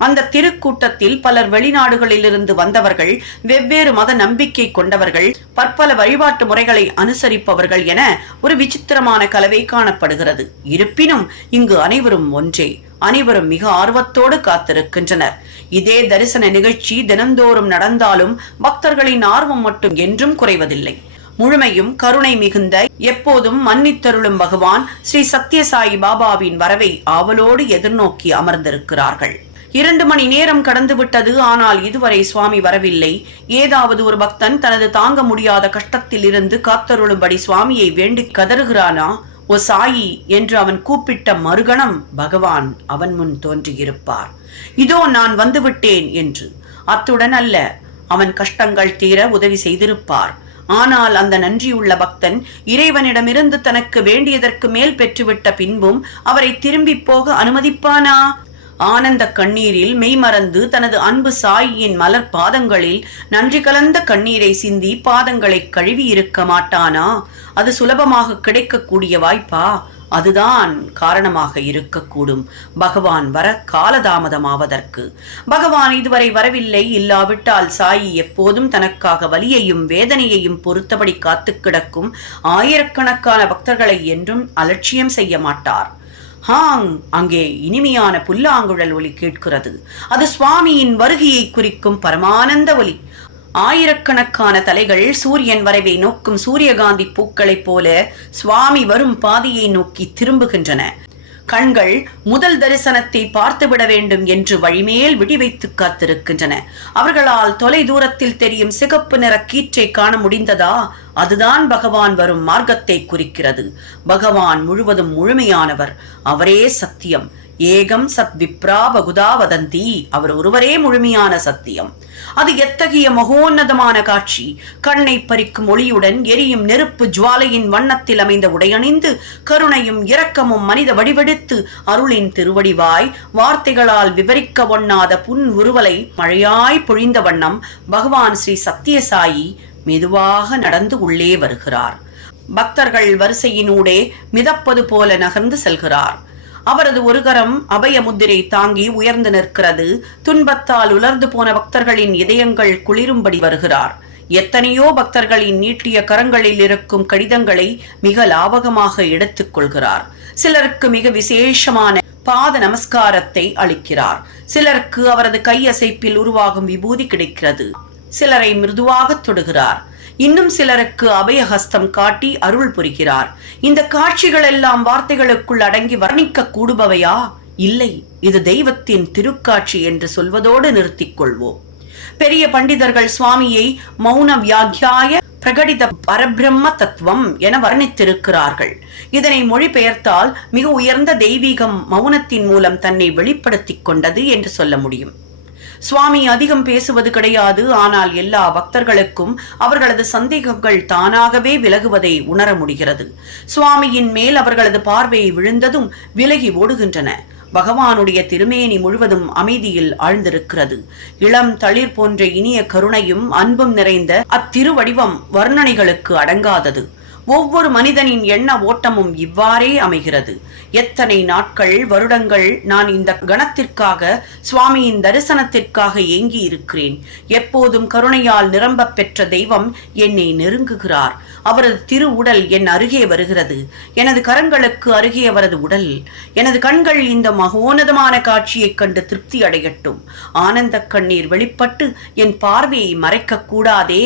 அந்த திருக்கூட்டத்தில் பலர் வெளிநாடுகளிலிருந்து வந்தவர்கள், வெவ்வேறு மத நம்பிக்கை கொண்டவர்கள், பற்பல வழிபாட்டு முறைகளை அனுசரிப்பவர்கள் என ஒரு விசித்திரமான கலவை காணப்படுகிறது. இருப்பினும் இங்கு அனைவரும் ஒன்றே. அனைவரும் மிக ஆர்வத்தோடு காத்திருக்கின்றனர். இதே தரிசன நிகழ்ச்சி தினந்தோறும் நடந்தாலும் பக்தர்களின் ஆர்வம் மட்டும் என்றும் குறைவதில்லை. முழுமையும் கருணை மிகுந்த, எப்போதும் மன்னித்தருளும் பகவான் ஸ்ரீ சத்யசாயி பாபாவின் வரவை ஆவலோடு எதிர்நோக்கி அமர்ந்திருக்கிறார்கள். 2 மணி நேரம் கடந்துவிட்டது. ஆனால் இதுவரை சுவாமி வரவில்லை. ஏதாவது ஒரு பக்தன் தனது தாங்க முடியாத கஷ்டத்தில் இருந்து காத்தருளும்படி சுவாமியை வேண்டி கதறுகிறானா? ஓ சாயி என்று அவன் கூப்பிட்ட மறுகணம் பகவான் அவன் முன் தோன்றியிருப்பார். இதோ நான் வந்துவிட்டேன் என்று. அத்துடன் அல்ல, அவன் கஷ்டங்கள் தீர உதவி செய்திருப்பார். ஆனால் அந்த நன்றியுள்ள பக்தன் இறைவனிடமிருந்து தனக்கு வேண்டியதற்கு மேல் பெற்றுவிட்ட பின்பும் அவரை திரும்பி போக அனுமதிப்பானா? ஆனந்த கண்ணீரில் மெய்மறந்து தனது அன்பு சாயியின் மலர் பாதங்களில் நன்றி கலந்த கண்ணீரை சிந்தி பாதங்களை கழுவி இருக்க மாட்டானா? அது சுலபமாக கிடைக்கக்கூடிய வாய்ப்பா? அதுதான் காரணமாக இருக்கக்கூடும் பகவான் வர காலதாமதமாவதற்கு. பகவான் இதுவரை வரவில்லை. இல்லாவிட்டால் சாயி எப்போதும் தனக்காக வலியையும் வேதனையையும் பொறுத்தபடி காத்து கிடக்கும் ஆயிரக்கணக்கான பக்தர்களை என்றும் அலட்சியம் செய்ய மாட்டார். ஹாங், அங்கே இனிமையான புல்லாங்குழல் ஒலி கேட்கிறது. அது சுவாமியின் வருகையை குறிக்கும் பரமானந்த ஒலி. ஆயிரக்கணக்கான தலைகள் சூரியன் வரவை நோக்கும் சூரியகாந்தி பூக்களைப் போல சுவாமி வரும் பாதையை நோக்கி திரும்புகின்றன. கண்கள் முதல் தரிசனத்தை பார்த்துவிட வேண்டும் என்று வழிமேல் விடிவைத்து காத்திருக்கின்றன. அவர்களால் தொலை தூரத்தில் தெரியும் சிகப்பு நிற கீற்றை காண முடிந்ததா? அதுதான் பகவான் வரும் மார்க்கத்தை குறிக்கிறது. பகவான் முழுவதும் முழுமையானவர். அவரே சத்தியம். ஏகம் சத் விப்ரா பகுதா வதந்தி. அவர் ஒருவரே முழுமையான சத்தியம். அது எத்தகைய மகோன்னதமான காட்சி! கண்ணை பறிக்கும் ஒளியுடன் எரியும் நெருப்பு ஜுவாலையின் வண்ணத்தில் அமைந்த உடையணிந்து, கருணையும் இரக்கமும் மனித வடிவெடுத்து அருளின் திருவடிவாய் வார்த்தைகளால் விவரிக்க ஒண்ணாத புன் உருவலை மழையாய் பொழிந்த வண்ணம் பகவான் ஸ்ரீ சத்யசாயி மெதுவாக நடந்து உள்ளே வருகிறார். பக்தர்கள் வரிசையினூடே மிதப்பது போல நகர்ந்து செல்கிறார். அவரது ஒரு கரம் அபய முத்திரை தாங்கி உயர்ந்து நிற்கிறது. துன்பத்தால் உலர்ந்து போன பக்தர்களின் இதயங்கள் குளிரும்படி வருகிறார். எத்தனையோ பக்தர்களின் நீட்டிய கரங்களில் இருக்கும் கடிதங்களை மிக லாவகமாக எடுத்துக் கொள்கிறார். சிலருக்கு மிக விசேஷமான பாத நமஸ்காரத்தை அளிக்கிறார். சிலருக்கு அவரது கையசைப்பில் உருவாகும் விபூதி கிடைக்கிறது. சிலரை மிருதுவாக தொடுகிறார். இன்னும் சிலருக்கு அபயஹஸ்தம் காட்டி அருள் புரிகிறார். இந்த காட்சிகள் எல்லாம் வார்த்தைகளுக்குள் அடங்கி வர்ணிக்க கூடுபவையா? இல்லை, இது தெய்வத்தின் திருக்காட்சி என்று சொல்வதோடு நிறுத்திக் கொள்வோம். பெரிய பண்டிதர்கள் சுவாமியை மௌன வியாக்கியாய பிரகடித பரபிரம்ம தத்துவம் என வர்ணித்திருக்கிறார்கள். இதனை மொழிபெயர்த்தால் மிக உயர்ந்த தெய்வீகம் மௌனத்தின் மூலம் தன்னை வெளிப்படுத்திக் கொண்டது என்று சொல்ல முடியும். சுவாமி அதிகம் பேசுவது கிடையாது. ஆனால் எல்லா பக்தர்களுக்கும் அவர்களது சந்தேகங்கள் தானாகவே விலகுவதை உணர முடிகிறது. சுவாமியின் மேல் அவர்களது பார்வையை விழுந்ததும் விலகி ஓடுகின்றன. பகவானுடைய திருமேனி முழுவதும் அமைதியில் ஆழ்ந்திருக்கிறது. இளம் தளிர் போன்ற இனிய கருணையும் அன்பும் நிறைந்த அத்திருவடிவம் வர்ணனைகளுக்கு அடங்காதது. ஒவ்வொரு மனிதனின் எண்ண ஓட்டமும் இவ்வாறே அமைகிறது. எத்தனை நாட்கள், வருடங்கள் நான் இந்த கணத்திற்காக, சுவாமியின் தரிசனத்திற்காக ஏங்கி இருக்கிறேன். எப்போதும் கருணையால் நிரம்ப பெற்ற தெய்வம் என்னை நெருங்குகிறார். அவரது திரு உடல் என் அருகே வருகிறது. எனது கரங்களுக்கு அருகே அவரது உடல். எனது கண்கள் இந்த மகோன்னதமான காட்சியைக் கண்டு திருப்தி அடையட்டும். ஆனந்த கண்ணீர் வெளிப்பட்டு என் பார்வையை மறைக்க கூடாதே.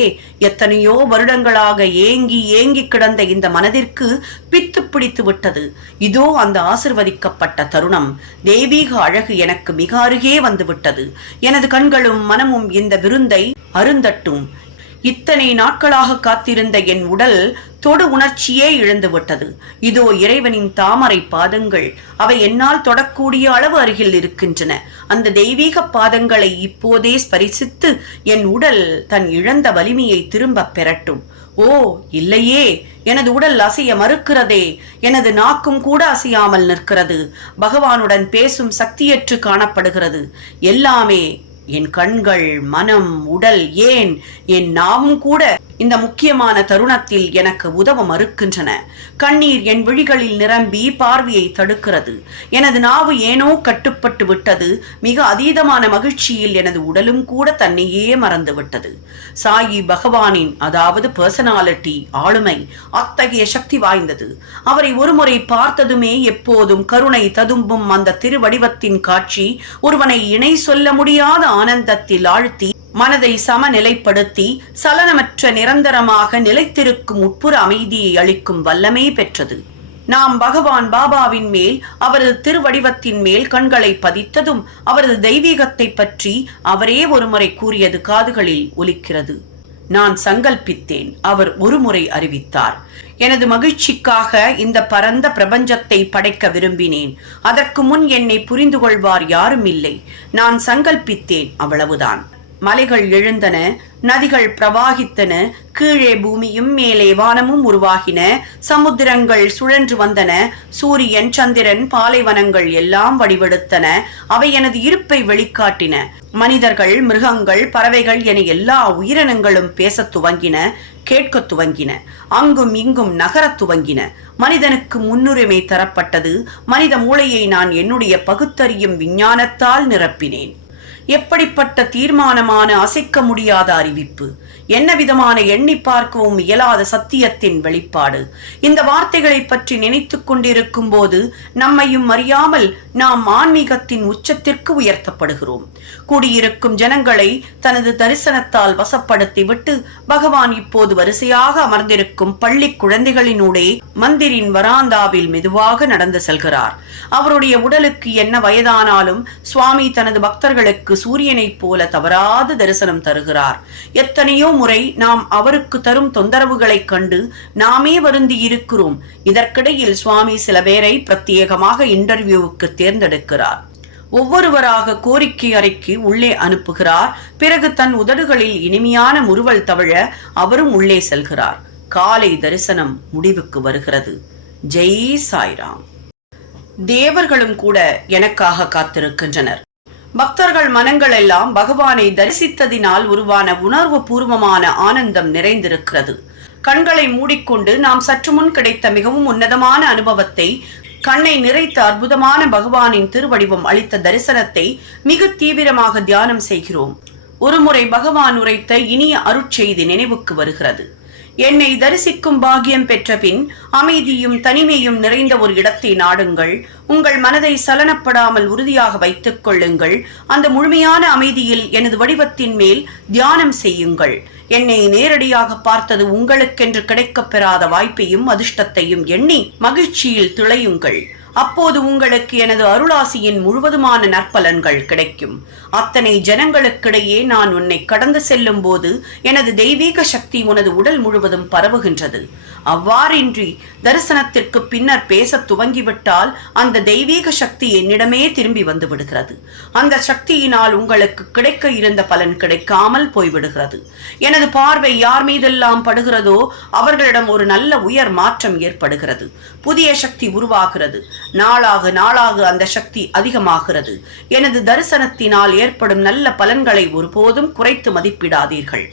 எத்தனையோ வருடங்களாக ஏங்கி ஏங்கி கிடந்த இந்த மனதிற்கு பித்து பிடித்து விட்டது. இதோ அந்த ஆசிர்வதிக்கப்பட்ட தருணம். தெய்வீக அழகு எனக்கு மிக அருகே வந்துவிட்டது. எனது கண்களும் மனமும் இந்த விருந்தை அருந்தட்டும். இத்தனை நாட்களாக காத்திருந்த என் உடல் தொடு உணர்ச்சியே இழந்து விட்டது. இதோ இறைவனின் தாமரை பாதங்கள், அவை என்னால் தொடக்கூடிய அளவு அருகில் இருக்கின்றன. அந்த தெய்வீக பாதங்களை இப்போதே ஸ்பரிசித்து என் உடல் தன் இழந்த வலிமையை திரும்ப பெறட்டும். ஓ இல்லையே, எனது உடல் அசைய மறுக்கிறதே, எனது நாக்கும் கூட அசையாமல் நிற்கிறது. பகவானுடன் பேசும் சக்தியற்று காணப்படுகிறது. எல்லாமே என் கண்கள், மனம், உடல், ஏன் என் நாவும் கூட இந்த முக்கியமான தருணத்தில் எனக்கு உதவ மறுக்கின்றன. கண்ணீர் என் விழிகளில் நிரம்பி பார்வையை தடுக்கிறது. எனது நாவு ஏனோ கட்டுப்பட்டு விட்டது. மிக அதீதமான மகிழ்ச்சியில் எனது உடலும் கூட தன்னையே மறந்து விட்டது. சாயி பகவானின், அதாவது பர்சனாலிட்டி, ஆளுமை அத்தகைய சக்தி வாய்ந்தது. அவரை ஒருமுறை பார்த்ததுமே எப்போதும் கருணை ததும்பும் அந்த திருவடிவத்தின் காட்சி ஒருவனை இணை சொல்ல முடியாத ஆனந்தத்தில் ஆழ்த்தி மனதை சமநிலைப்படுத்தி சலனமற்ற நிரந்தரமாக நிலைத்திருக்கும் உட்புற அமைதியை அளிக்கும் வல்லமை பெற்றது. நாம் பகவான் பாபாவின் மேல், அவரது திருவடிவத்தின் மேல் கண்களை பதித்ததும் அவரது தெய்வீகத்தை பற்றி அவரே ஒருமுறை கூறியது காதுகளில் ஒலிக்கிறது. நான் சங்கல்பித்தேன், அவர் ஒருமுறை அறிவித்தார். எனது மகிழ்ச்சிக்காக இந்த பரந்த பிரபஞ்சத்தை படைக்க விரும்பினேன். அதற்கு முன் என்னை புரிந்து கொள்வார் யாரும் இல்லை. நான் சங்கல்பித்தேன், அவ்வளவுதான். மலைகள் எழுந்தன, நதிகள் பிரவாகித்தன, கீழே பூமியும் மேலே வானமும் உருவாகின, சமுத்திரங்கள் சுழன்று வந்தன, சூரியன், சந்திரன், பாலைவனங்கள் எல்லாம் வடிவெடுத்தன. அவை எனது இருப்பை வெளிக்காட்டின. மனிதர்கள், மிருகங்கள், பறவைகள் என எல்லா உயிரினங்களும் பேசத் துவங்கின, கேட்க துவங்கின, அங்கும் இங்கும் நகரத் துவங்கின. மனிதனுக்கு முன்னுரிமை தரப்பட்டது. மனித மூளையை நான் என்னுடைய பகுத்தறியும் விஞ்ஞானத்தால் நிரப்பினேன். எப்படிப்பட்ட தீர்மானமான, அசைக்க முடியாத அறிவிப்பு! என்ன விதமான எண்ணி பார்க்கவும் இயலாத சத்தியத்தின் வெளிப்பாடு! இந்த வார்த்தைகளை பற்றி நினைத்துக் கொண்டிருக்கும் போது நம்மையும் அறியாமல் நாம் ஆன்மீகத்தின் உச்சத்திற்கு உயர்த்தப்படுகிறோம். கூடியிருக்கும் ஜனங்களை தனது தரிசனத்தால் வசப்படுத்திவிட்டு பகவான் இப்போது வரிசையாக அமர்ந்திருக்கும் பள்ளி குழந்தைகளினூடே மந்திரின் வராந்தாவில் மெதுவாக நடந்து செல்கிறார். அவருடைய உடலுக்கு என்ன வயதானாலும் சுவாமி தனது பக்தர்களுக்கு சூரியனைப் போல தவறாத தரிசனம் தருகிறார். எத்தனையோ முறை நாம் அவருக்கு தரும் தொந்தரவுகளைக் கண்டு நாமே வருந்தி இருக்கிறோம். இதற்கிடையில் சுவாமி சில பேரை பிரத்யேகமாக இன்டர்வியூவுக்கு தேர்ந்தெடுக்கிறார். ஒவ்வொருவராக கோரிக்கை அறைக்கு உள்ளே அனுப்புகிறார். பிறகு தன் உதடுகளில் இனிமையான முறுவல் தவழ அவரும் உள்ளே செல்கிறார். காலை தரிசனம் முடிவுக்கு வருகிறது. ஜெய் சாய்ராம். தேவர்களும் கூட எனக்காக காத்திருக்கின்றனர். பக்தர்கள் மனங்கள் எல்லாம் பகவானை தரிசித்ததினால் உருவான உணர்வு பூர்வமான ஆனந்தம் நிறைந்திருக்கிறது. கண்களை மூடிக்கொண்டு நாம் சற்று முன் கிடைத்த மிகவும் உன்னதமான அனுபவத்தை, கண்ணை நிறைத்த அற்புதமான பகவானின் திருவடிவம் அளித்த தரிசனத்தை மிக தீவிரமாக தியானம் செய்கிறோம். ஒருமுறை பகவான் உரைத்த இனிய அருட்செய்தி நினைவுக்கு வருகிறது. என்னை தரிசிக்கும் பாக்கியம் பெற்ற பின் அமைதியும் தனிமையும் நிறைந்த ஒரு இடத்தை நாடுங்கள். உங்கள் மனதை சலனப்படாமல் உறுதியாக வைத்துக் கொள்ளுங்கள். அந்த முழுமையான அமைதியில் எனது வடிவத்தின் மேல் தியானம் செய்யுங்கள். என்னை நேரடியாக பார்த்தது உங்களுக்கென்று கிடைக்கப் பெறாத வாய்ப்பையும் அதிர்ஷ்டத்தையும் எண்ணி மகிழ்ச்சியில் திளையுங்கள். அப்போது உங்களுக்கு எனது அருளாசியின் முழுவதுமான நற்பலன்கள் கிடைக்கும். அத்தனை ஜனங்களுக்கிடையே நான் உன்னை கடந்து செல்லும் போது எனது தெய்வீக சக்தி உனது உடல் முழுவதும் பரவுகின்றது. அவ்வாறின்றி தரிசனத்திற்கு பின்னர் பேச துவங்கிவிட்டால் அந்த தெய்வீக சக்தி என்னிடமே திரும்பி வந்து விடுகிறது. அந்த சக்தியினால் உங்களுக்கு கிடைக்க இருந்த பலன் கிடைக்காமல் போய்விடுகிறது. எனது பார்வை யார் மீதெல்லாம் படுகிறதோ அவர்களிடம் ஒரு நல்ல உயர் மாற்றம் ஏற்படுகிறது. புதிய சக்தி உருவாகிறது. நாளாக நாளாக அந்த சக்தி அதிகமாகிறது. எனது தரிசனத்தினால் ஏற்படும் நல்ல பலன்களை ஒருபோதும் குறைத்து மதிப்பிடாதீர்கள்.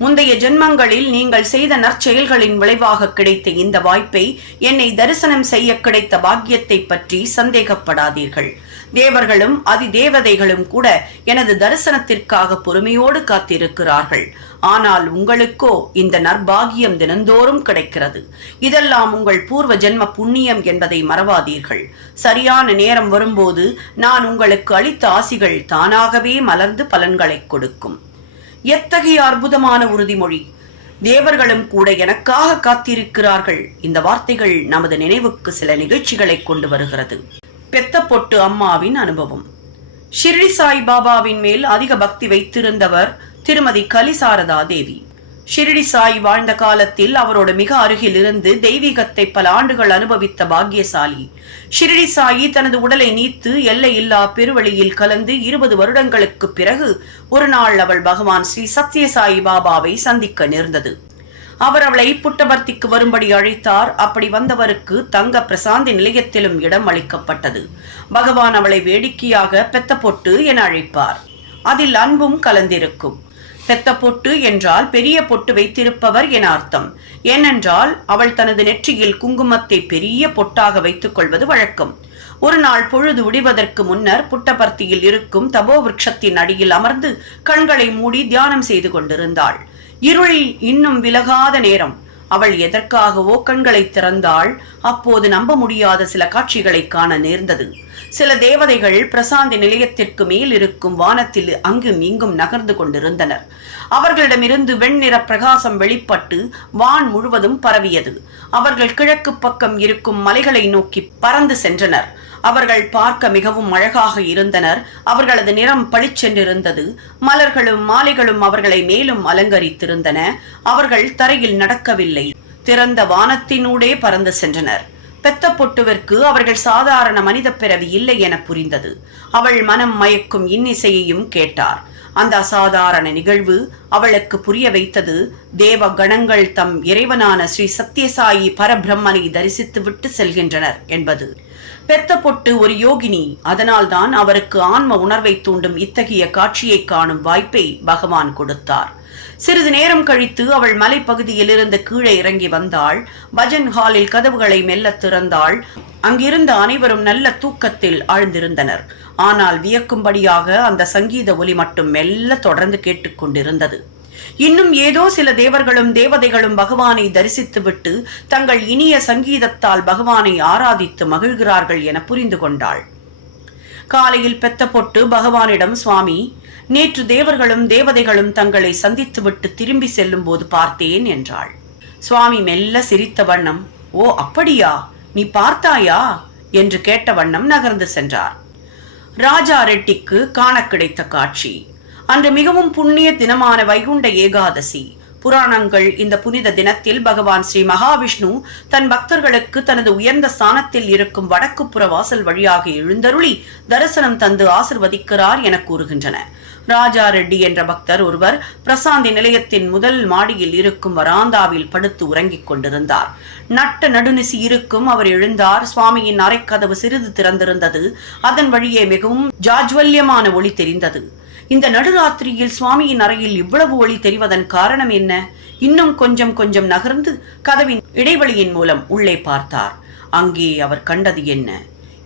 முந்தைய ஜென்மங்களில் நீங்கள் செய்த நற்செயல்களின் விளைவாக கிடைத்த இந்த வாய்ப்பை, என்னை தரிசனம் செய்ய கிடைத்த பாக்கியத்தை பற்றி சந்தேகப்படாதீர்கள். தேவர்களும் அதிதேவதைகளும் கூட எனது தரிசனத்திற்காக பொறுமையோடு காத்திருக்கிறார்கள். ஆனால் உங்களுக்கோ இந்த நற்பாகியம் தினந்தோறும் கிடைக்கிறது. இதெல்லாம் உங்கள் பூர்வ ஜென்ம புண்ணியம் என்பதை மறவாதீர்கள். சரியான நேரம் வரும்போது நான் உங்களுக்கு அளித்த ஆசிகள் தானாகவே மலர்ந்து பலன்களை கொடுக்கும். எத்தகைய அற்புதமான உறுதிமொழி! தேவர்களும் கூட எனக்காக காத்திருக்கிறார்கள். இந்த வார்த்தைகள் நமது நினைவுக்கு சில நிகழ்ச்சிகளை கொண்டு வருகிறது. பெத்த பொட்டு அம்மாவின் அனுபவம். ஷிர்டி சாய் பாபாவின் மேல் அதிக பக்தி வைத்திருந்தவர் திருமதி கலிசாரதா தேவி. ஷிரடி சாய் வாழ்ந்த காலத்தில் அவரோடு மிக அருகில் இருந்து தெய்வீகத்தை பல ஆண்டுகள் அனுபவித்த பாக்கியசாலி. ஷிரடி சாயி தனது உடலை நீத்து எல்லையில்லா பெருவழியில் கலந்து 20 வருடங்களுக்கு பிறகு ஒரு நாள் அவள் பகவான் ஸ்ரீ சத்யசாயி பாபாவை சந்திக்க நேர்ந்தது. அவர் அவளை புட்டபர்த்திக்கு வரும்படி அழைத்தார். அப்படி வந்தவருக்கு தங்க பிரசாந்தி நிலையத்திலும் இடம் அளிக்கப்பட்டது. பகவான் அவளை வேடிக்கையாக பெத்த பொட்டு என அழைப்பார். அதில் அன்பும் கலந்திருக்கும். பெத்த பொட்டு என்றால் பெரிய பொட்டு வைத்திருப்பவர் என அர்த்தம். ஏனென்றால் அவள் தனது நெற்றியில் குங்குமத்தை பெரிய பொட்டாக வைத்துக் கொள்வது வழக்கம். ஒரு நாள் பொழுது விடுவதற்கு முன்னர் புட்டபர்த்தியில் இருக்கும் தபோ விருட்சத்தின் அடியில் அமர்ந்து கண்களை மூடி தியானம் செய்து கொண்டிருந்தாள். இருளில் இன்னும் விலகாத நேரம். அவள் எதற்காகவோ கண்களை திறந்தாள். அப்போது நம்ப முடியாத சில காட்சிகளை காண நேர்ந்தது. சில தேவதைகள் பிரசாந்தி நிலையத்திற்கு மேல் இருக்கும் வானத்தில் அங்கும் இங்கும் நகர்ந்து கொண்டிருந்தனர். அவர்களிடமிருந்து வெண்ணிற பிரகாசம் வெளிப்பட்டு வான் முழுவதும் பரவியது. அவர்கள் கிழக்கு பக்கம் இருக்கும் மலைகளை நோக்கி பறந்து சென்றனர். அவர்கள் பார்க்க மிகவும் அழகாக இருந்தனர். அவர்களது நிறம் பளிச்சென்றிருந்தது. மலர்களும் மாலைகளும் அவர்களை மேலும் அலங்கரித்திருந்தன. அவர்கள் தரையில் நடக்கவில்லை, திறந்த வானத்தினூடே பறந்து சென்றனர். பெத்த பொட்டுவிற்கு அவர்கள் சாதாரண மனித பிறவி இல்லை என புரிந்தது. அவள் மனம் மயக்கும் இன்னிசையையும் கேட்டார். அந்த அசாதாரண நிகழ்வு அவளுக்கு புரிய வைத்தது, தேவ கணங்கள் தம் இறைவனான ஸ்ரீ சத்யசாயி பரபிரம்மனை தரிசித்து விட்டு செல்கின்றனர் என்பது. பெத்த பொட்டு ஒரு யோகினி. அதனால்தான் அவருக்கு ஆன்ம உணர்வை தூண்டும் இத்தகைய காட்சியை காணும் வாய்ப்பை பகவான் கொடுத்தார். சிறிது நேரம் கழித்து அவள் மலைப்பகுதியில் இருந்து கீழே இறங்கி வந்தாள். பஜன் ஹாலில் கதவுகளை மெல்ல திறந்தாள். அங்கிருந்த அனைவரும் நல்ல தூக்கத்தில் ஆழ்ந்திருந்தனர். ஆனால் வியக்கும்படியாக அந்த சங்கீத ஒலி மட்டும் மெல்ல தொடர்ந்து கேட்டுக்கொண்டிருந்தது. இன்னும் ஏதோ சில தேவர்களும் தேவதைகளும் பகவானை தரிசித்துவிட்டு தங்கள் இனிய சங்கீதத்தால் பகவானை ஆராதித்து மகிழ்கிறார்கள் என புரிந்து கொண்டாள். காலையில் பெத்த பொட்டு பகவானிடம், சுவாமி, நேற்று தேவர்களும் தேவதைகளும் தங்களை சந்தித்துவிட்டு திரும்பி செல்லும் போது பார்த்தேன் என்றாள். சுவாமி மெல்ல சிரித்த வண்ணம், ஓ அப்படியா, நீ பார்த்தாயா என்று கேட்ட வண்ணம் நகர்ந்து சென்றார். ராஜா ரெட்டிக்கு காண கிடைத்த காட்சி. அன்று மிகவும் புண்ணிய தினமான வைகுண்ட ஏகாதசி. புராணங்கள் இந்த புனித தினத்தில் பகவான் ஸ்ரீ மகாவிஷ்ணு தன் பக்தர்களுக்கு தனது உயர்ந்த ஸ்தானத்தில் இருக்கும் வடக்கு புற வாசல் வழியாக எழுந்தருளி தரிசனம் தந்து ஆசிர்வதிக்கிறார் என கூறுகின்றன. ராஜா ரெட்டி என்ற பக்தர் ஒருவர் பிரசாந்தி நிலையத்தின் முதல் மாடியில் இருக்கும் வராந்தாவில் படுத்து உறங்கிக் கொண்டிருந்தார். நட்ட நடுநிசி இருக்கும் அவர் எழுந்தார். சுவாமியின் அறைக்கதவு சிறிது திறந்திருந்தது. அதன் வழியே மிகவும் ஜாஜ்வல்யமான ஒளி தெரிந்தது. இந்த நடுராத்திரியில் சுவாமியின் அறையில் இவ்வளவு ஒளி தெரிவதன் காரணம் என்ன? இன்னும் கொஞ்சம் கொஞ்சம் நகர்ந்து கதவின் இடைவெளியின் மூலம் உள்ளே பார்த்தார். அங்கே அவர் கண்டது என்ன?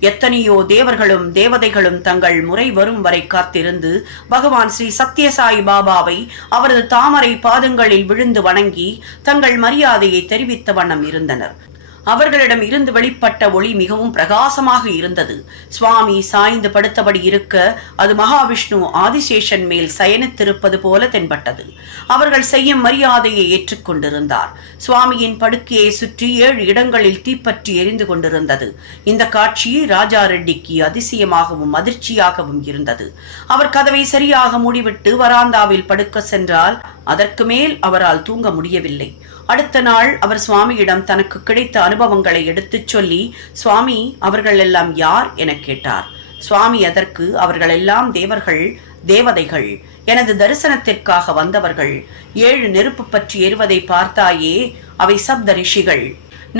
எத்தனையோ தேவர்களும் தேவதைகளும் தங்கள் முறை வரும் வரை காத்திருந்து பகவான் ஸ்ரீ சத்யசாயி பாபாவை அவரது தாமரை பாதங்களில் விழுந்து வணங்கி தங்கள் மரியாதையை தெரிவித்த வண்ணம் இருந்தனர். அவர்களிடம் இருந்து வெளிப்பட்ட ஒளி மிகவும் பிரகாசமாக இருந்தது. சுவாமி சாய்ந்து படுத்தபடி இருக்க அது மகாவிஷ்ணு ஆதிசேஷன் மேல் சயனித்திருப்பது போல தென்பட்டது. அவர்கள் செய்யும் மரியாதையை ஏற்றுக்கொண்டிருந்தார். சுவாமியின் படுக்கையை சுற்றி 7 இடங்களில் தீப்பற்றி எரிந்து கொண்டிருந்தது. இந்த காட்சி ராஜா ரெட்டிக்கு அதிசயமாகவும் அதிர்ச்சியாகவும் இருந்தது. அவர் கதவை சரியாக மூடிவிட்டு வராந்தாவில் படுக்க சென்றால் அதற்கு மேல் அவரால் தூங்க முடியவில்லை. அடுத்த நாள் அவர் சுவாமியிடம் தனக்கு கிடைத்த அனுபவங்களை எடுத்துச் சொல்லி, சுவாமி, அவர்கள் எல்லாம் யார் என கேட்டார். சுவாமி அதற்கு, அவர்கள் எல்லாம் தேவர்கள், தேவதைகள், எனது தரிசனத்திற்காக வந்தவர்கள். 7 நெருப்பு பற்றி எரிவதை பார்த்தாயே, அவை சப்த ரிஷிகள்.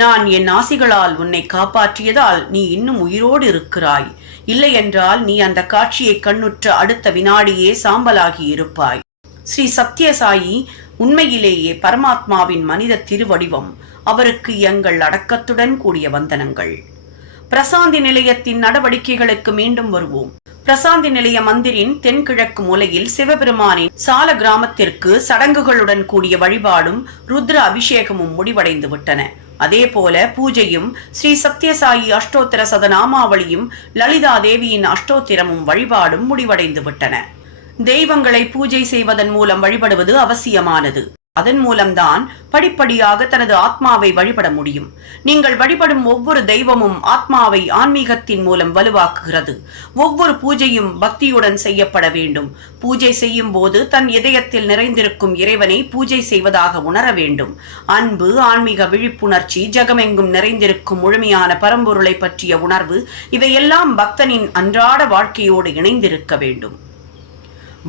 நான் என் ஆசிகளால் உன்னை காப்பாற்றியதால் நீ இன்னும் உயிரோடு இருக்கிறாய். இல்லை என்றால் நீ அந்த காட்சியை கண்ணுற்ற அடுத்த வினாடியே சாம்பலாகி இருப்பாய். ஸ்ரீ சத்யசாயி உண்மையிலேயே பரமாத்மாவின் மனித திருவடிவம். அவருக்கு எங்கள் அடக்கத்துடன் கூடிய வந்தனங்கள். பிரசாந்தி நிலையத்தின் நடவடிக்கைகளுக்கு மீண்டும் வருவோம். பிரசாந்தி நிலைய மந்திரின் தென்கிழக்கு மூலையில் சிவபெருமானின் சால கிராமத்திற்கு சடங்குகளுடன் கூடிய வழிபாடும் ருத்ர அபிஷேகமும் முடிவடைந்து விட்டன. அதே போல பூஜையும் ஸ்ரீ சத்யசாயி அஷ்டோத்திர சதநாமாவளியும் லலிதா தேவியின் அஷ்டோத்திரமும் வழிபாடும் முடிவடைந்து விட்டன. தெய்வங்களை பூஜை செய்வதன் மூலம் வழிபடுவது அவசியமானது. அதன் மூலம்தான் படிப்படியாக தனது ஆத்மாவை வழிபட முடியும். நீங்கள் வழிபடும் ஒவ்வொரு தெய்வமும் ஆத்மாவை ஆன்மீகத்தின் மூலம் வலுவாக்குகிறது. ஒவ்வொரு பூஜையும் பக்தியுடன் செய்யப்பட வேண்டும். பூஜை செய்யும் போது தன் இதயத்தில் நிறைந்திருக்கும் இறைவனை பூஜை செய்வதாக உணர வேண்டும். அன்பு, ஆன்மீக விழிப்புணர்ச்சி, ஜகமெங்கும் நிறைந்திருக்கும் முழுமையான பரம்பொருளை பற்றிய உணர்வு, இவையெல்லாம் பக்தனின் அன்றாட வாழ்க்கையோடு இணைந்திருக்க வேண்டும்.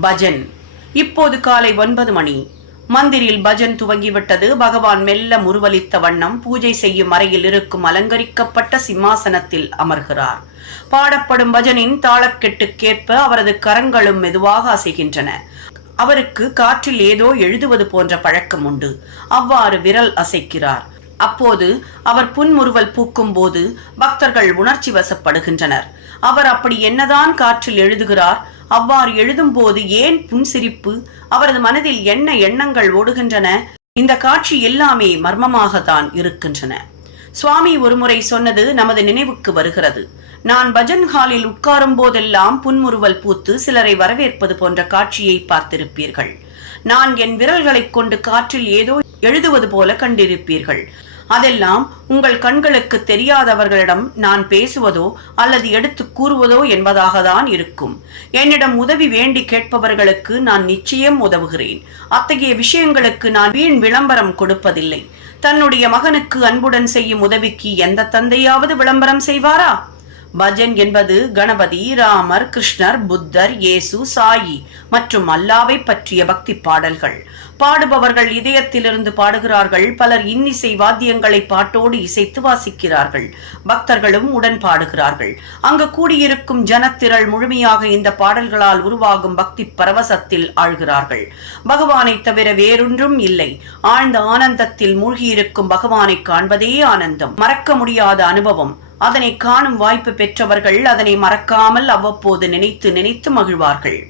பஜன். இப்போது காலை 9 மணி. மந்திரில் பஜன் துவங்கிவிட்டது. பகவான் மெல்ல முருவலித்த வண்ணம் பூஜை செய்யும் அறையில் இருக்கும் அலங்கரிக்கப்பட்ட சிம்மாசனத்தில் அமர்கிறார். பாடப்படும் பஜனின் தாளக்கெட்டுக்கேற்ப அவரது கரங்களும் மெதுவாக அசைகின்றன. அவருக்கு காற்றில் ஏதோ எழுதுவது போன்ற பழக்கம் உண்டு. அவ்வாறு விரல் அசைக்கிறார். அப்போது அவர் புன்முறுவல் பூக்கும் போது பக்தர்கள் உணர்ச்சி வசப்படுகின்றனர். அவர் அப்படி என்னதான் காற்றில் எழுதுகிறார்? அவ்வாறு எழுதும் போது ஏன் புன்சிரிப்பு? அவரது மனதில் என்ன எண்ணங்கள் ஓடுகின்றன? இந்த காட்சி எல்லாமே மர்மமாகத்தான் இருக்கின்றன. சுவாமி ஒருமுறை சொன்னது நமது நினைவுக்கு வருகிறது. நான் பஜன் ஹாலில் உட்காரும் போதெல்லாம் புன்முறுவல் பூத்து சிலரை வரவேற்பது போன்ற காட்சியை பார்த்திருப்பீர்கள். நான் என் விரல்களை கொண்டு காற்றில் ஏதோ எழுதுவது போல கண்டிருப்பீர்கள். அதெல்லாம் உங்கள் கண்களுக்கு தெரியாதவர்களிடம் நான் பேசுவதோ அல்லது எடுத்து கூறுவதோ என்பதாக தான் இருக்கும். என்னிடம் உதவி வேண்டி கேட்பவர்களுக்கு நான் நிச்சயம் உதவுகிறேன். அத்தகைய விஷயங்களுக்கு நான் வீண் விளம்பரம் கொடுப்பதில்லை. தன்னுடைய மகனுக்கு அன்புடன் செய்யும் உதவிக்கு எந்த தந்தையாவது விளம்பரம் செய்வாரா? பஜன் என்பது கணபதி, ராமர், கிருஷ்ணர், புத்தர், இயேசு, சாயி மற்றும் அல்லாவை பற்றிய பக்தி பாடல்கள். பாடுபவர்கள் இதயத்திலிருந்து பாடுகிறார்கள். பலர் இன்னிசை வாத்தியங்களை பாட்டோடு இசைத்து வாசிக்கிறார்கள். பக்தர்களும் உடன் பாடுகிறார்கள். அங்கு கூடியிருக்கும் ஜனத்திரள் முழுமையாக இந்த பாடல்களால் உருவாகும் பக்தி பரவசத்தில் ஆழ்கிறார்கள். பகவானை தவிர வேறொன்றும் இல்லை. ஆழ்ந்த ஆனந்தத்தில் மூழ்கியிருக்கும் பகவானை காண்பதே ஆனந்தம், மறக்க முடியாத அனுபவம். அதனை காணும் வாய்ப்பு பெற்றவர்கள் அதனை மறக்காமல் அவ்வப்போது நினைத்து நினைத்து மகிழ்வார்கள்.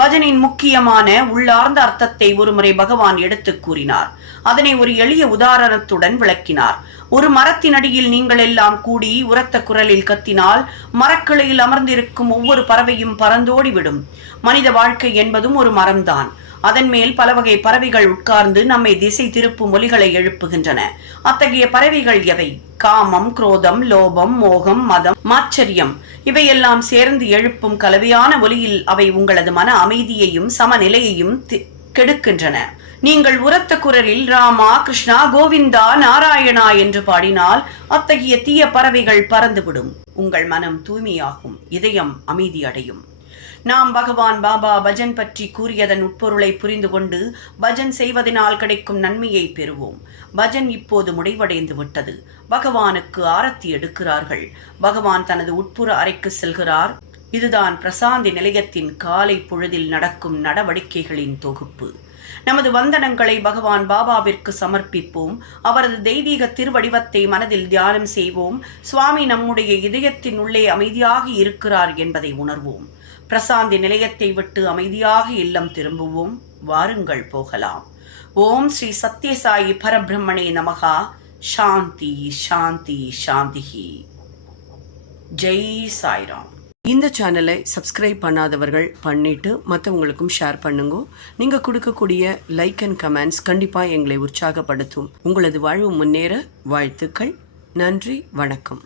பஜனின் முக்கியமான உள்ளார்ந்த அர்த்தத்தை ஒருமுறை பகவான் எடுத்து கூறினார். அதனை ஒரு எளிய உதாரணத்துடன் விளக்கினார். ஒரு மரத்தின் அடியில் நீங்கள் எல்லாம் கூடி உரத்த குரலில் கத்தினால் மரக்கிளையில் அமர்ந்திருக்கும் ஒவ்வொரு பறவையும் பறந்தோடிவிடும். மனித வாழ்க்கை என்பதும் ஒரு மரம்தான். அதன் மேல் பல வகை பறவைகள் உட்கார்ந்து நம்மை திசை திருப்பும் ஒலிகளை எழுப்புகின்றன. அத்தகைய பறவைகள் எவை? காமம், குரோதம், லோபம், மோகம், மதம், மாச்சரியம் இவையெல்லாம் சேர்ந்து எழுப்பும் கலவையான ஒலியில் அவை உங்களது மன அமைதியையும் சமநிலையையும் கெடுக்கின்றன. நீங்கள் உரத்த குரலில் ராமா, கிருஷ்ணா, கோவிந்தா, நாராயணா என்று பாடினால் அத்தகைய தீய பறவைகள் பறந்துவிடும். உங்கள் மனம் தூய்மையாகும், இதயம் அமைதி அடையும். நாம் பகவான் பாபா பஜன் பற்றி கூறியதன் உட்பொருளை புரிந்து கொண்டு பஜன் செய்வதனால் கிடைக்கும் நன்மையை பெறுவோம். பஜன் இப்போது முடிவடைந்து விட்டது. பகவானுக்கு ஆரத்தி எடுக்கிறார்கள். பகவான் தனது உட்புற அறைக்கு செல்கிறார். இதுதான் பிரசாந்தி நிலையத்தின் காலை பொழுதில் நடக்கும் நடவடிக்கைகளின் தொகுப்பு. நமது வந்தனங்களை பகவான் பாபாவிற்கு சமர்ப்பிப்போம். அவரது தெய்வீக திருவடிவத்தை மனதில் தியானம் செய்வோம். சுவாமி நம்முடைய இதயத்தின் உள்ளே அமைதியாக இருக்கிறார் என்பதை உணர்வோம். பிரசாந்தி நிலையத்தை விட்டு அமைதியாக இல்லம் திரும்புவோம். வாருங்கள் போகலாம். ஓம் ஸ்ரீ சத்யசாயி பரபிரம்மணே நமகா. சாந்தி சாந்தி சாந்திஹி. ஜெய் சாய்ராம். இந்த சேனலை சப்ஸ்கிரைப் பண்ணாதவர்கள் பண்ணிட்டு மற்றவங்களுக்கும் ஷேர் பண்ணுங்க. நீங்கள் கொடுக்கக்கூடிய லைக் அண்ட் கமெண்ட்ஸ் கண்டிப்பாக எங்களை உற்சாகப்படுத்தும். உங்களது வாழ்வு முன்னேற வாழ்த்துக்கள். நன்றி, வணக்கம்.